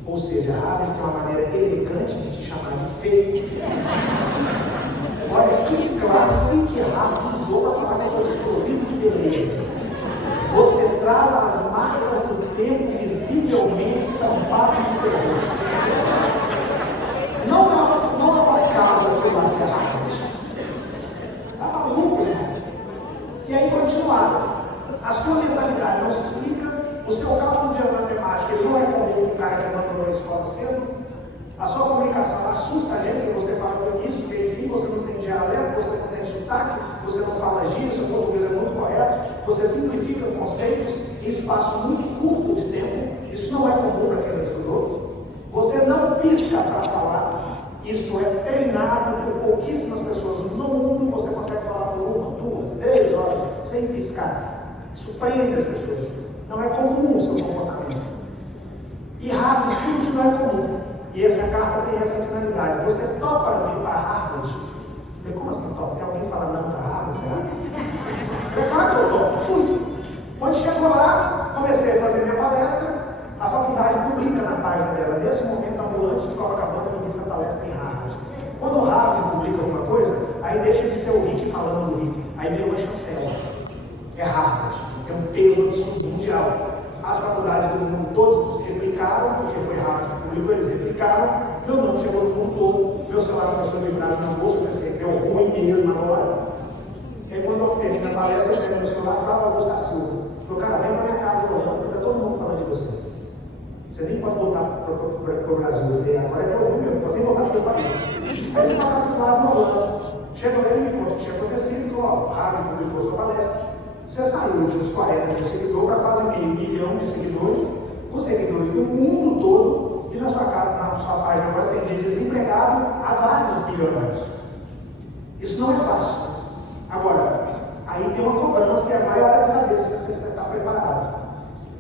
Ou seja, Harvard tem uma maneira elegante de te chamar de feio. Olha que classe que Harvard usou para falar que eu sou desprovido de beleza. Você traz as marcas do tempo visivelmente estampadas em seu rosto. Não é uma casa que eu nasci a Harvard. Está maluco, irmão? E aí continuaram. A sua mentalidade não se explica. O seu cálculo de matemática ele não é comum com o cara que abandonou a escola cedo. A sua comunicação assusta a gente, porque você fala com isso, meio fim, você não tem dialeto, você não tem sotaque, você não fala gíria, seu português é muito correto, você simplifica conceitos em espaço muito curto de tempo. Isso não é comum para quem não estudou. Você não pisca para falar. Isso é treinado por pouquíssimas pessoas no mundo. Você consegue falar por 1, 2, 3 horas sem piscar. Isso prende as pessoas. Não é comum o seu comportamento. E Harvard, tudo que não é comum. E essa carta tem essa finalidade. Você topa vir para Harvard? Eu falei: como assim topa? Tem alguém que fala não para Harvard, será? É claro que eu topo. Fui. Quando chegou lá, comecei a fazer minha palestra. A faculdade publica na página dela: nesse momento ambulante de Copacabana ministra palestra em Harvard. Quando o Harvard publica alguma coisa, aí deixa de ser o Rick falando do Rick, aí vira uma chancela. É Harvard, tem um peso absurdo mundial. As faculdades do mundo todas replicaram, porque foi Harvard que publicou, eles replicaram. Meu nome chegou no mundo todo, meu celular começou a vibrar no meu bolso, eu pensei: deu ruim mesmo agora. palestra eu no meu celular, Flávio Augusto da Silva. Falou, cara, vem pra minha casa orando, porque tá todo mundo falando de você. Você nem pode voltar para o Brasil. Eu falei, agora é teu ruim, eu não posso nem voltar para o meu país. Aí fui para cá para o Flávio orando. Chegou ele e me contou o que tinha acontecido. Ele falou, ó, Flávio publicou sua palestra. Você saiu de uns 40 mil seguidores para quase 1 milhão de seguidores, com seguidores do mundo todo, e na sua página agora tem de desempregado a vários bilionários. Isso não é fácil. Agora, aí tem uma cobrança e agora é hora de saber se você está preparado.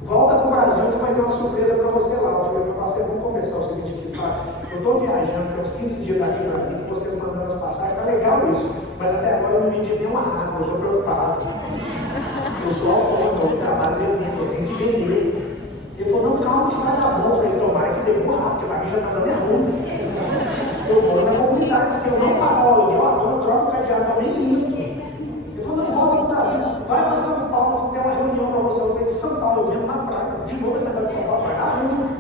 Volta para o Brasil que vai ter uma surpresa para você lá. Eu falei, nós vamos conversar o seguinte aqui, Flávio. Eu estou viajando, tem uns 15 dias daqui para ali, que vocês mandando as passagens, tá legal isso. Mas até agora eu não vendi nenhuma água, eu estou preocupado. Eu sou autônomo, eu trabalho vendendo, eu tenho que vender. Ele falou, não, calma que vai dar bom. Eu falei, tomara que demora, porque para mim já está dando ruim. Eu vou na comunidade, se eu não pagar o aluguel, agora eu troco o cadeado, eu nem limpo. Ele falou, não, volta para o Brasil, vai para São Paulo, tem uma reunião para você. Eu falei, de São Paulo, eu vendo na praia, de novo esse negócio de São Paulo, vai dar ruim.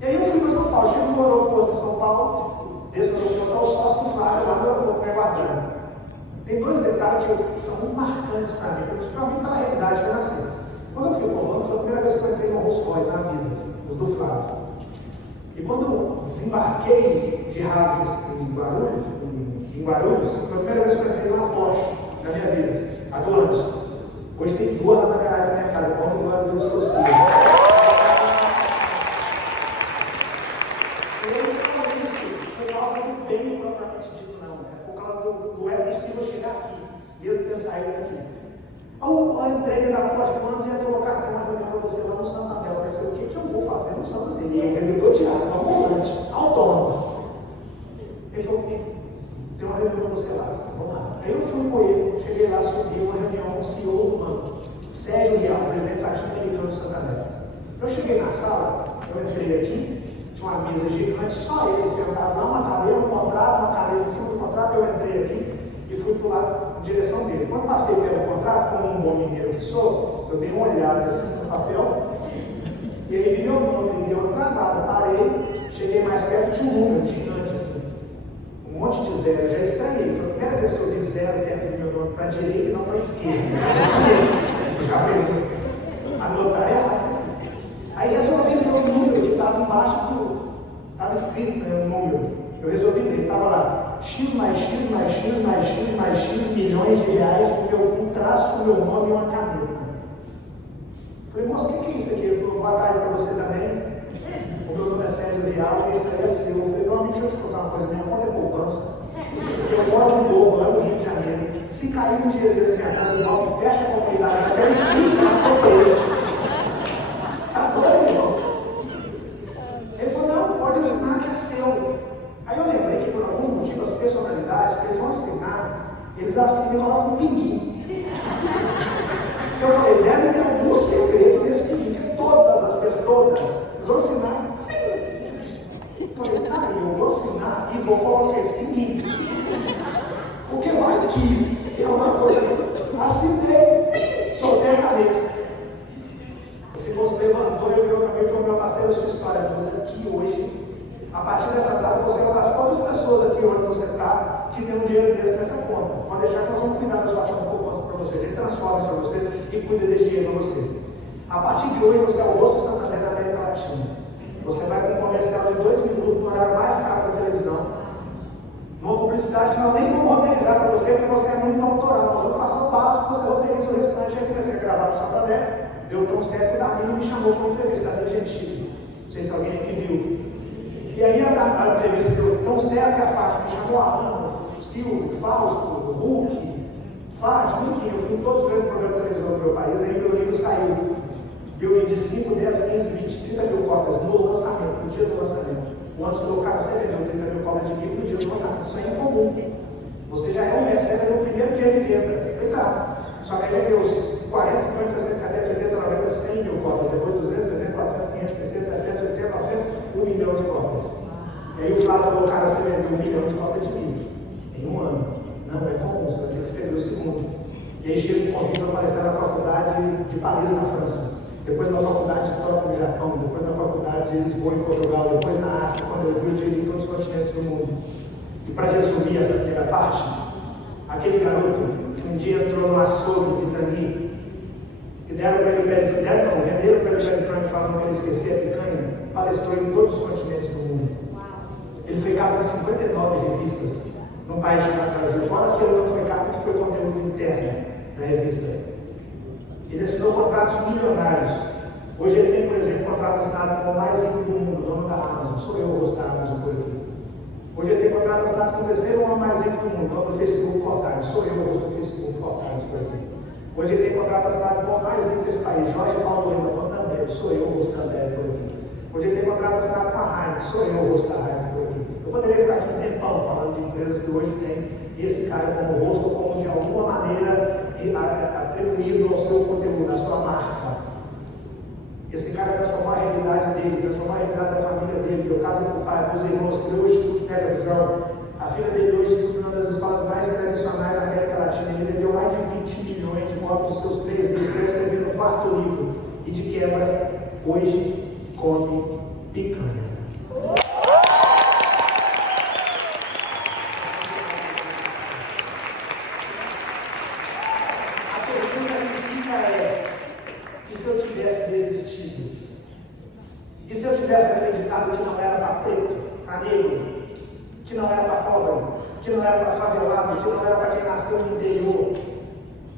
E aí eu fui para São Paulo, chego no aeroporto de São Paulo, desde o aeroporto ao sócio do Flávio, lá no aeroporto, me aguardando. Tem dois detalhes que são muito marcantes para mim, principalmente pela realidade que eu nasci. Quando eu fui para Orlando, foi a primeira vez que eu entrei no Rolls Royce na vida, os do Flávio. E quando eu desembarquei de Raves em Guarulhos, foi a primeira vez que eu entrei numa Porsche na minha vida, a do Anderson. Hoje tem duas lá na garagem da minha casa, como glória a Deus que eu sigo. Eu não falei isso por causa do bem propriamente dito, não. É por causa do é possível chegar aqui, mesmo ter saído daqui. Eu entrei dentro da Porsche do Anderson e ele falou, cara, tem uma reunião para você lá no Santander. Eu pensei, o que eu vou fazer no Santander? E é vendedor de água, ambulante, autônomo. Ele falou, tem uma reunião para você lá, vamos lá. Aí eu fui com ele, cheguei lá, subi uma reunião com o CEO do banco, Sérgio Real, presidente latino-americano do Santander. Eu cheguei na sala, eu entrei aqui, tinha uma mesa gigante, só ele sentado lá, uma cadeira, um contrato, uma caneta em cima do contrato, eu entrei aqui e fui para lá em direção dele. Quando passei pelo contrato, como um bom mineiro que sou, eu dei uma olhada assim no papel, e aí vi meu nome, ele deu uma travada, parei, cheguei mais perto, tinha um número gigante assim. Um monte de zero, eu já estranhei. Foi a primeira vez que eu vi zero perto do meu nome para a direita e não para a esquerda. Já falei, anotar errado isso aqui. Aí resolvi ler o número que estava embaixo do. Estava escrito, né, o número. Eu resolvi ler, estava lá, X mais X mais X mais X mais X milhões de reais, um traço com o meu nome e uma caneta. Falei, moça, o que é isso aqui? Ele falou, boa tarde para você também. O meu nome é Sérgio Real, esse aí é seu. Eu falei, realmente, deixa eu te contar uma coisa, minha conta é poupança. Eu moro no Morro, lá no Rio de Janeiro. Se cair um dinheiro desse minha casa, não, fecha a comunidade, até explicar o que é isso. Tá doido, irmão? Ele falou, não, pode assinar que é seu. Aí eu lembrei que por algum motivo as personalidades que eles vão assinar, eles assinam e colocam um pinguim. Eu falei, deve ter algum segredo desse pinguim, que todas as pessoas, todas, eles vão assinar. Eu falei, tá aí, eu vou assinar e vou colocar esse pinguim. Porque vai que é uma coisa. Assinei, soltei a caneta. Esse moço levantou e virou para mim e falou, meu parceiro, sua história toda aqui hoje. A partir dessa data, você é uma das poucas pessoas aqui onde você está que tem um dinheiro desse nessa conta. Pode deixar que nós vamos cuidar da sua conta de poupança para você. A gente transforma isso para você e cuida desse dinheiro para você. A partir de hoje, você é o rosto do Santander da América Latina. Você vai com um comercial de 2 minutos no horário mais caro da televisão. Numa publicidade que nós nem vamos roteirizar para você, porque você é muito autoral. Nós vamos passar o passo, você roteiriza o restante. Aí comecei a gravar no Santander, deu tão certo que o Danilo me chamou para uma entrevista, Danilo Gentili. Não sei se alguém aqui viu. E aí a entrevista deu tão certo que a Fátima me chamou, a Ana, o Silvio, o Fausto, o Hulk, Fátima, enfim, eu fui em todos os grandes programas de televisão do meu país, aí meu livro saiu. Eu vendi 5, 10, 15, 20, 30 mil cópias no lançamento, no dia do lançamento. O Anderson falou, cara, você vendeu 30 mil cópias de livro no dia do lançamento, isso é incomum. Você já é um recebe no primeiro dia de venda. Eu falei, tá. Só que aí vendeu os 40, 50, 60, 70, 80, 90, 100 mil cópias, depois 200, 300, 400, 500, 600, 700, 800, 900, 1 milhão de cópias. E aí o Flávio falou, cara, você vendeu 1 milhão de cópias de livro em um ano. Não é comum, você vai ter que escrever o segundo. E aí chega um convite para palestrar na faculdade de Paris, na França. Depois na faculdade de Tóquio, no Japão. Depois na faculdade de Lisboa, em Portugal. Depois na África, quando eu vi, eu tinha ido em todos os continentes do mundo. E para resumir essa primeira parte, a Aquele garoto que um dia entrou no açougue de Itani e deram para ele o pé de frango, venderam para ele o pé de frango falando que ele esquecia a picanha, palestrou em todos os continentes do mundo. Ele foi capa de 59 revistas no país chamado Brasil, fora as que ele não foi capa, que foi conteúdo interno da revista. Ele assinou contratos milionários. Hoje ele tem, por exemplo, contrato assinado com o mais rico do mundo, dono da Amazon. Sou eu o rosto da Amazon por aqui. Hoje ele tem contrato assinado com o terceiro homem mais rico do mundo, dono do Facebook Fortnite. Sou eu o rosto do Facebook Fortnite por aqui. Hoje ele tem contrato assinado com o mais rico desse país, Jorge Paulo Lima, dono da Ambev. Sou eu o rosto da Ambev por aqui. Hoje ele tem contrato assinado com a Heineken. Sou eu o rosto da Heineken por aqui. Eu poderia ficar aqui um tempão falando de empresas que hoje têm esse cara como rosto, como de alguma maneira atribuído ao seu conteúdo, à sua marca. Esse cara transformou a realidade dele, transformou a realidade da família dele, deu casa para o pai, para os irmãos, que hoje estuda pega visão. A filha dele hoje estuda em uma das escolas mais tradicionais da América Latina. Ele vendeu mais de 20 milhões de cópias dos seus 3 livros, para escrever no 4º livro. E de quebra, hoje come picanha. Que não era para preto, para negro, que não era para pobre, que não era para favelado, que não era para quem nasceu no interior.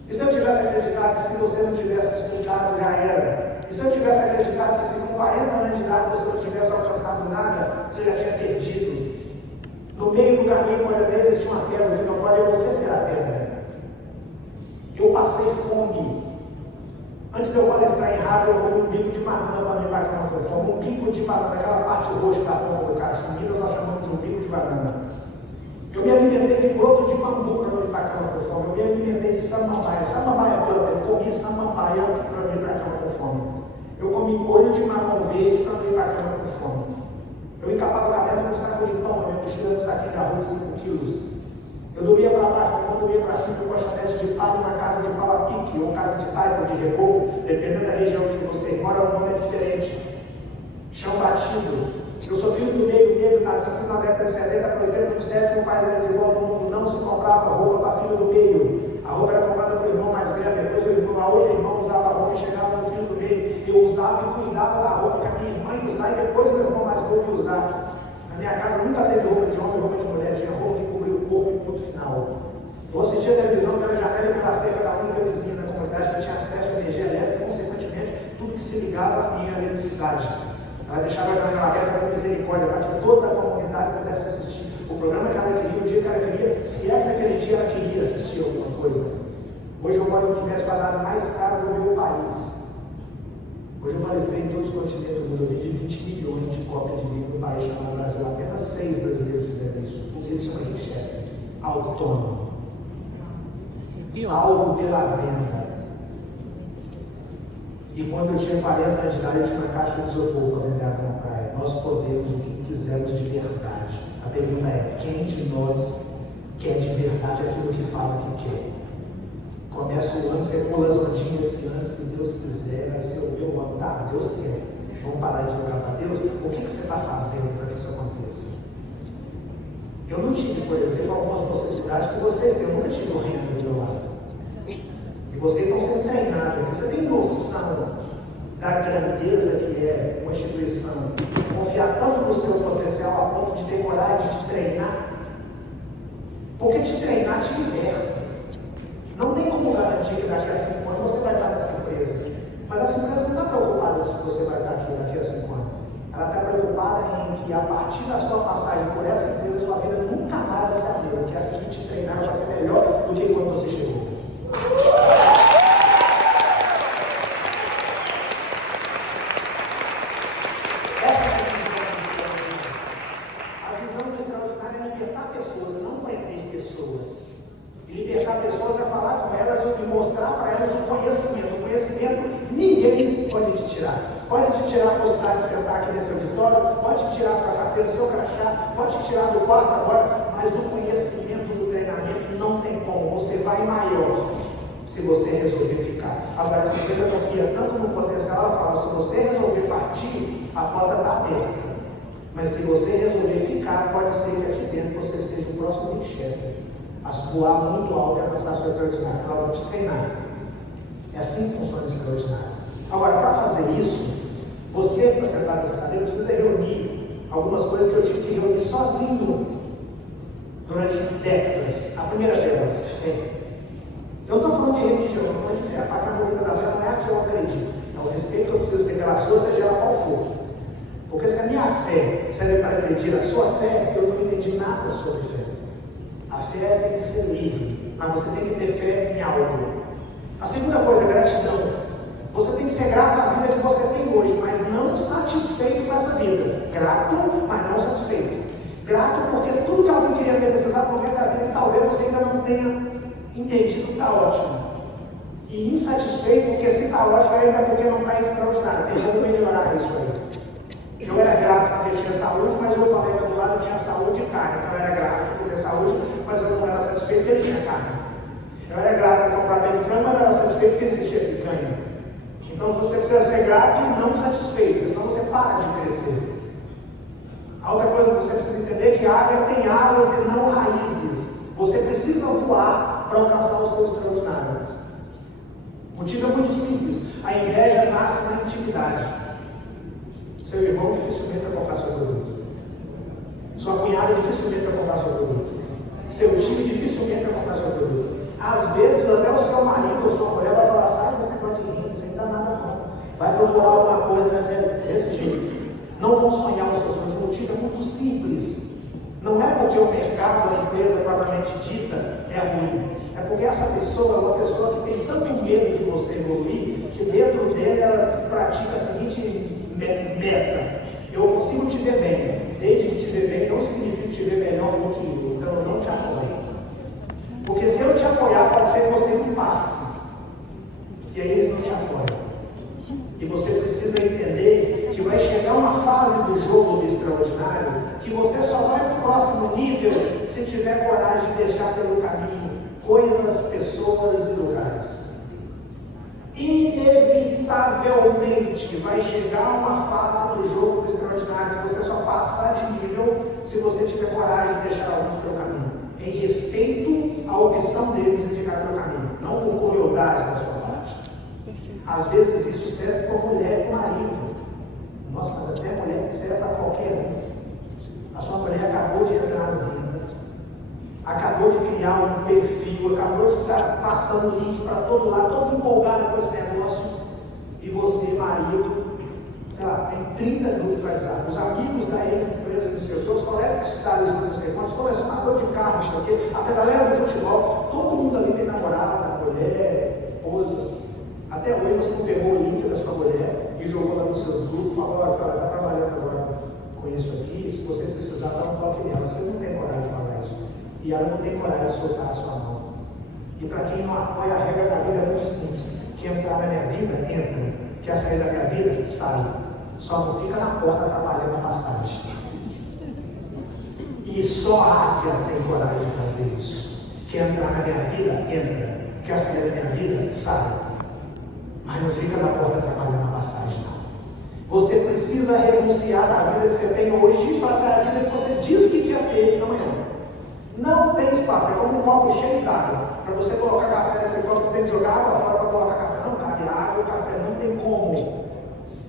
E se eu tivesse acreditado que se você não tivesse estudado, já era? E se eu tivesse acreditado que se com 40 anos de idade você não tivesse alcançado nada, você já tinha perdido? No meio do caminho pode até existir uma pedra, que não pode você ser a pedra. Eu passei fome. Antes de eu palestrar em rádio, eu comi um bico de banana para me pagar uma conforme. Um bico de banana, aquela parte roxa da ponta do cálice. Em Minas nós chamamos de um bico de banana. Eu me alimentei de broto de bambu para me pagar uma conforme. Eu me alimentei de samambaia. Samambaia planta, eu comi samambaia para me pagar uma conforme. Eu comi molho de mamão verde para me pagar uma conforme. Eu encapava a caderno com um saco de pão, a minha mochila era um saquinho de arroz de 5 quilos. Eu dormia para baixo, quando eu dormia para cima, com colchonete de palha, uma casa de pau a pique, ou casa de taipa, de reboco, dependendo da região que você mora, o nome é diferente. Chão batido. Eu sou filho do meio negro, nascido na década de 70 para 80, no sétimo país mais desigual do mundo, não se comprava roupa para filho do meio. A roupa era comprada pelo irmão mais velho, depois o irmão, a outra irmã usava a roupa e chegava no filho do meio. Eu usava e cuidava da roupa que a minha irmã ia usar e depois meu irmão mais novo ia usar. Na minha casa nunca teve roupa de homem, roupa de mulher, tinha roupa que cobria o corpo e ponto final. Eu assistia a televisão pela janela e pela cerca da única vizinha da comunidade que tinha acesso à energia elétrica, consequentemente, tudo que se ligava em eletricidade. Ela deixava a janela aberta com misericórdia para que toda a comunidade pudesse assistir o programa que ela queria, o dia que ela queria, se é que naquele dia ela queria assistir alguma coisa. Hoje eu moro nos metros quadrados mais caros do meu país. Hoje eu palestrei em todos os continentes do mundo. Eu vendi 20 milhões de cópias de livro no país chamado Brasil. Apenas 6 brasileiros fizeram isso. Um deles chama Richester. Autônomo. Salvo pela venda. E quando eu tinha 40 anos de idade, eu tinha uma caixa de isopor para vender água na praia. Nós podemos o que quisermos de verdade. A pergunta é: quem de nós quer de verdade aquilo que fala que quer? Começa o ano, você pula as ondinhas esse ano, se Deus quiser, vai ser o meu ano. Tá, Deus quer. Vamos parar de jogar para Deus? O que você está fazendo para que isso aconteça? Eu não tive, por exemplo, algumas possibilidades que vocês têm. Eu nunca tive o reino do meu lado. E vocês estão sendo treinados, porque você tem noção da grandeza que é uma instituição, confiar tanto no seu potencial a ponto de ter coragem de te treinar. Porque te treinar te liberta. Não tem como garantir que daqui a 5 anos você vai estar nessa empresa. Mas essa empresa não está preocupada se você vai estar aqui daqui a 5 anos. Ela está preocupada em que a partir da sua passagem por essa empresa, sua vida nunca mais vai ser a mesma. Que aqui te treinar vai ser melhor do que quando você chegou. Essa é a visão do extraordinário é libertar pessoas, não prender pessoas. E libertar pessoas é falar com elas e mostrar para elas o conhecimento. O conhecimento ninguém pode te tirar. Pode te tirar a possibilidade de sentar aqui nesse auditório, pode te tirar a sua carteira, o seu crachá, pode te tirar do quarto agora, mas o conhecimento do treinamento não tem como. Você vai maior se você resolver ficar. Agora, essa empresa confia tanto no potencial, ela fala: se você resolver partir, a porta está aberta. Mas se você resolver ficar, pode ser que aqui dentro você esteja o próximo Winchester. a voar muito alto e alcançar a sua extraordinária. Ela vai te treinar. É assim que funciona o extraordinário. Agora, para fazer isso, você, para sentar nessa cadeira, precisa reunir algumas coisas que eu tive que reunir sozinho durante décadas. A primeira delas, fé. Eu não estou falando de religião, eu estou falando de fé. A parte bonita da fé não é a que eu acredito. É o respeito que eu preciso ter pela sua, seja ela qual for. Porque se a minha fé serve para agredir a sua fé, eu não entendi nada sobre fé. A fé tem que ser livre, mas você tem que ter fé em algo. A segunda coisa é gratidão. Você tem que ser grato à vida que você tem hoje, mas não satisfeito com essa vida. Grato, mas não satisfeito. Grato porque tudo que alguém queria ter nesse exato momento da vida que talvez você ainda não tenha entendido, está ótimo. E insatisfeito porque se está ótimo ainda é porque não está extraordinário. Tem como melhorar isso aí. Eu era grato porque tinha saúde, mas o colega do lado tinha saúde e carne. Então eu era grato por ter saúde, mas eu não era satisfeito porque ele tinha carne. Eu era grato por comprar pé de frango, mas não era satisfeito porque existia picanha. Então você precisa ser grato e não satisfeito, senão você para de crescer. A outra coisa que você precisa entender é que a águia tem asas e não raízes. Você precisa voar para alcançar o seu extraordinário. O motivo é muito simples. A inveja nasce na intimidade. Seu irmão dificilmente vai comprar seu produto. Sua cunhada dificilmente vai comprar seu produto. Seu time dificilmente vai comprar seu produto. Às vezes até o seu marido ou sua mulher vai falar, sai desse negócio de renda, isso aí não dá nada não. Vai procurar alguma coisa, vai dizer, desse jeito. Não vão sonhar os seus sonhos. O motivo é muito simples. Não é porque o mercado, a empresa propriamente dita, é ruim. É porque essa pessoa é uma pessoa que tem tanto medo de você evoluir, que dentro dele ela pratica a seguinte meta. Eu consigo te ver bem. Desde que te ver bem não significa te ver melhor do que eu. Então eu não te apoio. Porque se eu te apoiar, pode ser que você me passe. E aí eles não te apoiam. E você precisa entender que vai chegar uma fase do jogo do extraordinário que você só vai para o próximo nível se tiver coragem de deixar pelo caminho coisas, pessoas e lugares. Inevitavelmente vai chegar uma fase do jogo do extraordinário que você só passar de nível se você tiver coragem de deixar alguns pelo caminho, em respeito à opção deles em ficar pelo caminho, não com crueldade da sua parte. Às vezes isso serve para mulher e marido. Nossa, mas até mulher que serve para qualquer um. A sua mulher acabou de entrar no reino, acabou de criar um perfil, acabou de estar passando link para todo lado, todo empolgado com esse negócio, e você, marido, sei lá, tem 30 grupos de WhatsApp, os amigos da ex-empresa do seu, os colegas que estudaram junto, não sei quantos, colecionador de carro, isso aqui, a galera do futebol, todo mundo ali tem namorada, mulher, esposa. Até hoje você não pegou o link da sua mulher e jogou lá nos seus grupos, falou, olha, ela está trabalhando agora com isso aqui, se você precisar, dá um toque nela. Você não tem coragem de falar isso. E ela não tem coragem de soltar a sua mão. E para quem não apoia, a regra da vida é muito simples. Quer entrar na minha vida, entra. Quer sair da minha vida, sai. Só não fica na porta trabalhando a passagem. E só a águia tem coragem de fazer isso. Quer entrar na minha vida, entra. Quer sair da minha vida, sai. Mas não fica na porta trabalhando a passagem, não. Você precisa renunciar à vida que você tem hoje para ter a vida que você diz que quer ter amanhã. Não tem espaço, é como um copo cheio d'água. Para você colocar café nesse copo, você tem que jogar água fora para colocar café. Não cabe água, o café não tem como.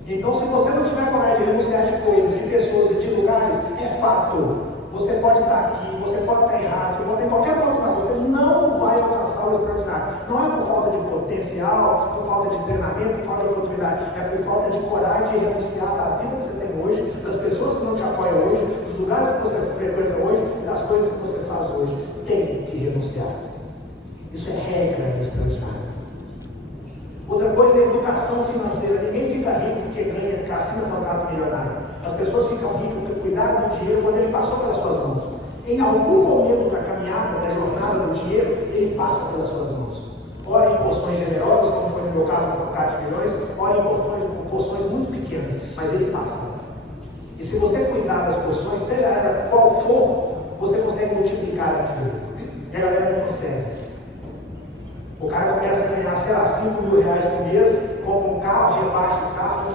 Então, se você não tiver coragem de renunciar de coisas, de pessoas e de lugares, é fato. Você pode estar aqui, você pode estar errado, você pode ter qualquer lugar, você não vai alcançar o extraordinário. Não é por falta de potencial, por falta de treinamento, por falta de oportunidade, é por falta de coragem de renunciar da vida que você tem hoje, das pessoas que não te apoiam hoje, dos lugares que você frequenta hoje, das coisas que você faz hoje. Tem que renunciar. Isso é regra do extraordinário. Outra coisa é a educação financeira. Ninguém fica rico porque ganha acima do contrato milionário. As pessoas ficam ricas porque cuidaram do dinheiro quando ele passou pelas suas mãos. Em algum momento da caminhada, da jornada do dinheiro, ele passa pelas suas mãos. Ora em porções generosas, como foi no meu caso, no contrato de milhões, ora em porções muito pequenas, mas ele passa. E se você cuidar das porções, seja ela qual for, você consegue multiplicar aquilo. E a galera não consegue. O cara começa a ganhar, sei lá, 5 mil reais por mês, compra um carro, rebaixa o carro,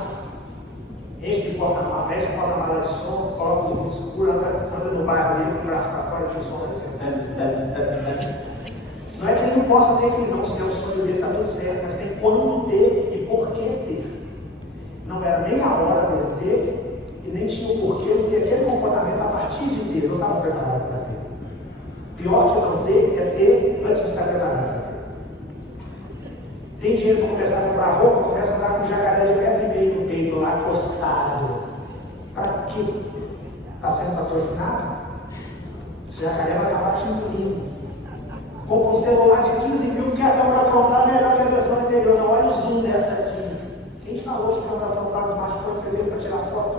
enche de porta-mala, mexe com porta-mala de som, coloca os ouvidos escuros, anda no bairro ali, com o braço para fora, que o som vai ser. ele possa ter que não ser o sonho dele, está tudo certo, mas tem quando ter e por que ter. Não era nem a hora dele ter, e nem tinha o porquê de ter aquele comportamento a partir de ter, não estava preparado para ter. Pior que não ter é ter antes de estar preparado para ter. Tem dinheiro para começar a comprar roupa, começa a andar com jacaré de 1,5 metro no peito lá, acostado. Para quê? Está sendo patrocinado? Esse jacaré vai acabar te engolindo. Compra um celular de 15 mil, porque a câmera frontal é melhor que a versão anterior. Não, olha o zoom dessa aqui. Quem te falou que a câmera frontal do smartphone foi feita para tirar foto?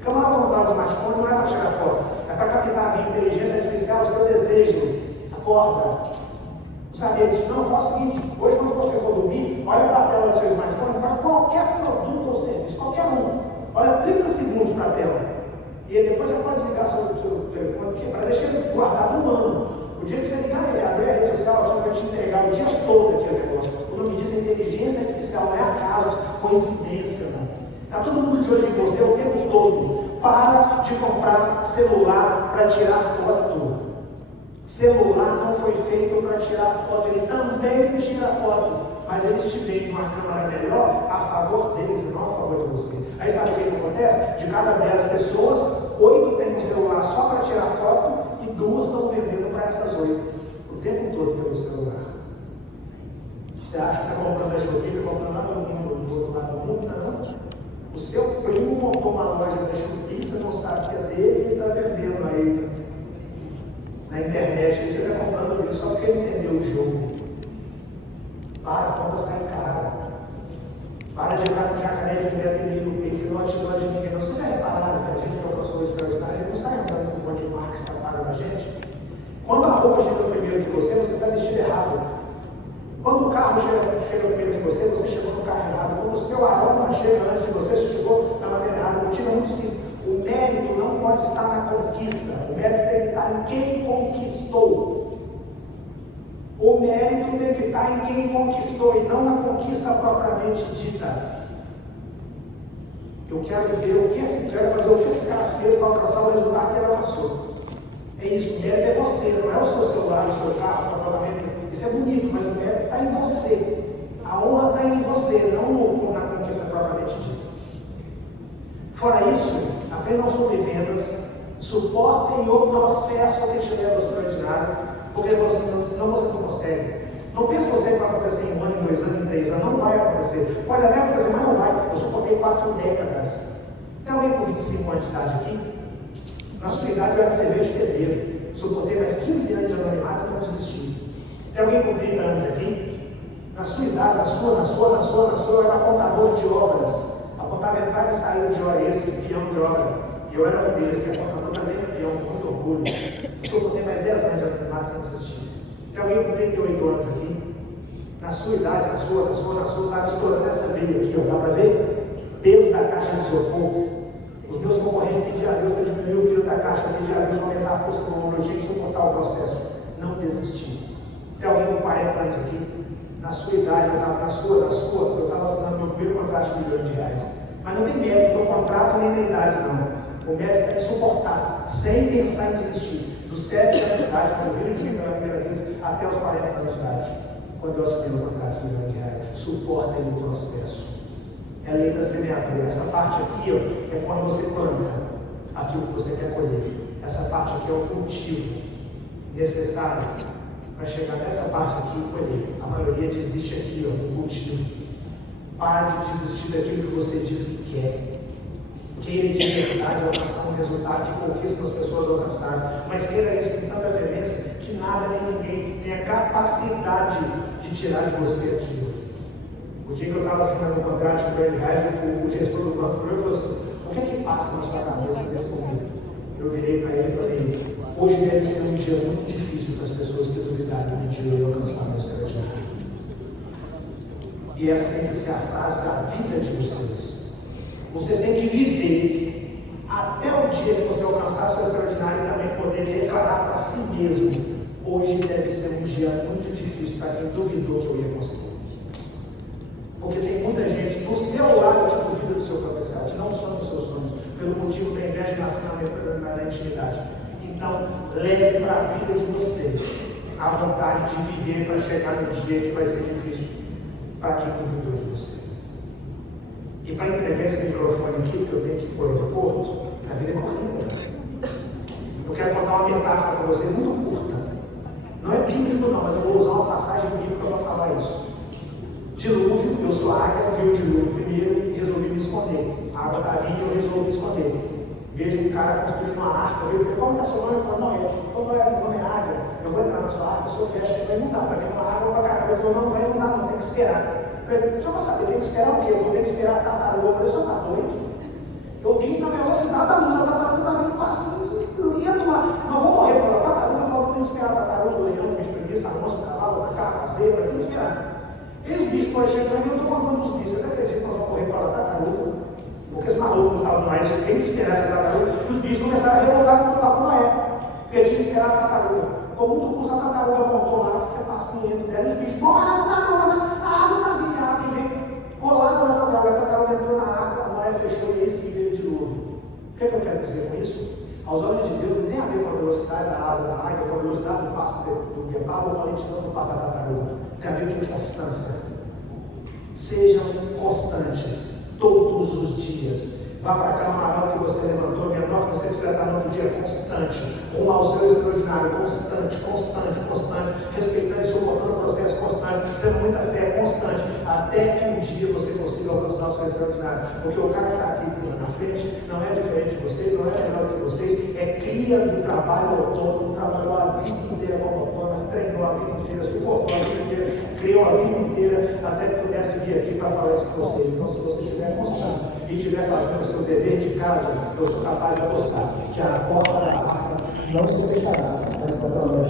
A câmera frontal do smartphone não é para tirar foto, é para captar via inteligência artificial o seu desejo. Acorda. Não sabia disso? Não, faz o seguinte: hoje, quando você for dormir, olha para a tela do seu smartphone, para qualquer produto ou serviço, qualquer um. Olha 30 segundos para a tela. E aí depois você pode desligar seu telefone, para deixar ele guardado um ano. O dia que você ligar ele, abrir a rede social, aquilo vai te entregar o dia todo aquele negócio. O nome disso é inteligência artificial, não é acaso, coincidência, não. Está todo mundo de olho em você o tempo todo. Para de comprar celular para tirar foto. Celular não foi feito para tirar foto, ele também tira foto. Mas eles te vendem uma câmera melhor a favor deles e não a favor de você. Aí sabe o que acontece? De cada 10 pessoas, 8 têm um celular só para tirar foto e 2 estão vendendo para essas 8. O tempo todo pelo celular. Você acha que está comprando a Shopee, está comprando lá do outro lado do mundo? Não. O seu primo montou uma loja da Shopee, você não sabe que é dele e está vendendo aí na internet. E você está comprando ele só porque ele entendeu o jogo. Para, a conta sai cara. Para de ficar com jacaré de 1,5 metro no peito, você não atirou de ninguém. Não, você já repararam que a gente que alcançou o extraordinário, a gente não sai andando com um monte de marca que está paga na gente? Quando a roupa chega primeiro que você está vestido errado. Quando o carro chega primeiro que você chegou no carro errado. Quando o seu aroma chega antes de você chegou na maneira errada. O motivo é muito simples. O mérito não pode estar na conquista. O mérito tem que estar em quem conquistou. O mérito tem que estar em quem conquistou e não na conquista propriamente dita. Eu quero ver o que esse cara fez para alcançar o resultado que ele alcançou. É isso, o mérito é você, não é o seu celular, o seu carro, o seu apartamento. Isso é bonito, mas o mérito está em você. A honra está em você, não na conquista propriamente dita. Fora isso, aprendam sobre vendas, suportem o processo que te leva ao extraordinário. Porque senão você não consegue. Não pense que você vai acontecer em 1 ano, em 2 anos, em 3 anos. Não vai acontecer. Pode até acontecer, mas não vai. Eu suportei 4 décadas. Tem alguém com 25 anos de idade aqui? Na sua idade eu era cerveja de pedreiro. Suportei mais 15 anos de anonimato e não desisti. Tem alguém com 30 anos aqui? Na sua idade, na sua, eu era apontador de obras. Apontava entrada e saída de hora extra, peão de obra. E eu era um deles, que apontador também é peão, com muito orgulho. Eu suportei mais 10 anos de anonimato sem desistir. Tem alguém com 38 anos aqui? Na sua idade, na sua, estava estourando essa veia aqui, ó, dá para ver? Peso da caixa de isopor. Os meus concorrentes pediam a Deus para diminuir o peso da caixa, pediam a Deus para aumentar a força do ombro, eu tinha que suportar o processo. Não desistir. Tem alguém com 40 anos aqui? Na sua idade, eu estava assinando meu primeiro contrato de R$1 milhão. Mas não tem mérito no contrato nem na idade, não. O mérito é suportar, sem pensar em desistir. Dos 7 anos de idade, quando eu vim pela primeira vez, até os 40 anos de idade, quando eu assumi o contrato de R$1 milhão. Suportem o processo. É a lei da semeadura. Essa parte aqui, ó, é quando você planta aquilo que você quer colher. Essa parte aqui é o cultivo necessário para chegar nessa parte aqui e colher. A maioria desiste aqui, ó, no cultivo. Pare de desistir daquilo que você diz que quer. Queira de verdade alcançar um resultado que pouquíssimas pessoas alcançaram. Mas queira isso com tanta veemência que nada nem ninguém tem a capacidade de tirar de você aquilo. O dia que eu estava assinando um contrato de R$1 milhão, o gestor do banco falou assim: o que é que passa na sua cabeça nesse momento? Eu virei para ele e falei: hoje deve ser um dia muito difícil para as pessoas que duvidarem do dia de eu alcançar meu extraordinário. E essa tem que ser a frase da vida de vocês. Vocês têm que viver até o dia que você alcançar seu extraordinário e também poder declarar para si mesmo: hoje deve ser um dia muito difícil para quem duvidou que eu ia conseguir. Porque tem muita gente do seu lado que duvida do seu potencial, que não sonha os seus sonhos, pelo motivo da inveja e na intimidade. Então, leve para a vida de vocês a a vontade de viver para chegar no dia que vai ser difícil para quem duvidou de você. E para entregar esse microfone aqui, que eu tenho que ir para o aeroporto, a vida é corrida. Eu quero contar uma metáfora para vocês muito curta. Não é bíblico não, mas eu vou usar uma passagem bíblica para falar isso. Dilúvio, eu sou águia, vi o dilúvio primeiro e resolvi me esconder. A água está vindo e eu resolvi me esconder. Vejo um cara construindo uma arca, como está seu nome? Eu falo, Noé. Ele falou, Noé, meu nome é águia, eu vou entrar na sua arca, o senhor fecha, vai inundar, para mim uma água para caramba. Ele falou, não vai inundar, não, tem que esperar. Eu falei, o senhor vai saber, tem que esperar o quê? Eu vou ter que esperar a tartaruga. Eu falei, o senhor está doido? Eu vim na velocidade da luz, a tartaruga está vindo passando, lindo lá, não vou morrer pela tartaruga. Eu falei, eu tenho que esperar a tartaruga, o leão, o bicho preguiça, a moça, o cavalo, a cabra, a zebra, tem que esperar. E os bichos foram chegando e eu estou contando os bichos. Vocês acreditam que nós vamos correr pela tartaruga? Porque esse maluco não estava no Noé, disse que tem que esperar essa tartaruga. E os bichos começaram a revoltar quando estava no Noé. Porque tinha que esperar a tartaruga. Com muito custo, a tartaruga montou lá, que é passinho entre dela, e os bichos, a água está vindo, a água vem colada na tartaruga. A tartaruga entrou na arca, o Noé fechou e esse veio de novo. O que é que eu quero dizer com isso? Aos olhos de Deus, não tem a ver com a velocidade da asa da águia, com a velocidade do passo do guepardo, ou com a lentidão do passo da tartaruga. Tem a ver com constância. Sejam constantes todos os dias. Vá para aquela maior que você levantou, menor que você precisa estar no outro dia, constante. Rumo ao seu extraordinário, constante, respeitando e suportando o processo constante, tendo muita fé constante, até que um dia você consiga alcançar o seu extraordinário. Porque o cara que está aqui na frente não é diferente de vocês, não é melhor que vocês, é cria do trabalho autônomo, trabalhou a vida inteira como autônomo, treinou a vida inteira, suportou a vida inteira, criou a vida inteira, até que pudesse vir aqui para falar isso com vocês. Então, se você tiver constância e estiver fazendo o seu dever de casa, eu sou capaz de apostar que a porta da arca não se fechará nesta promessa.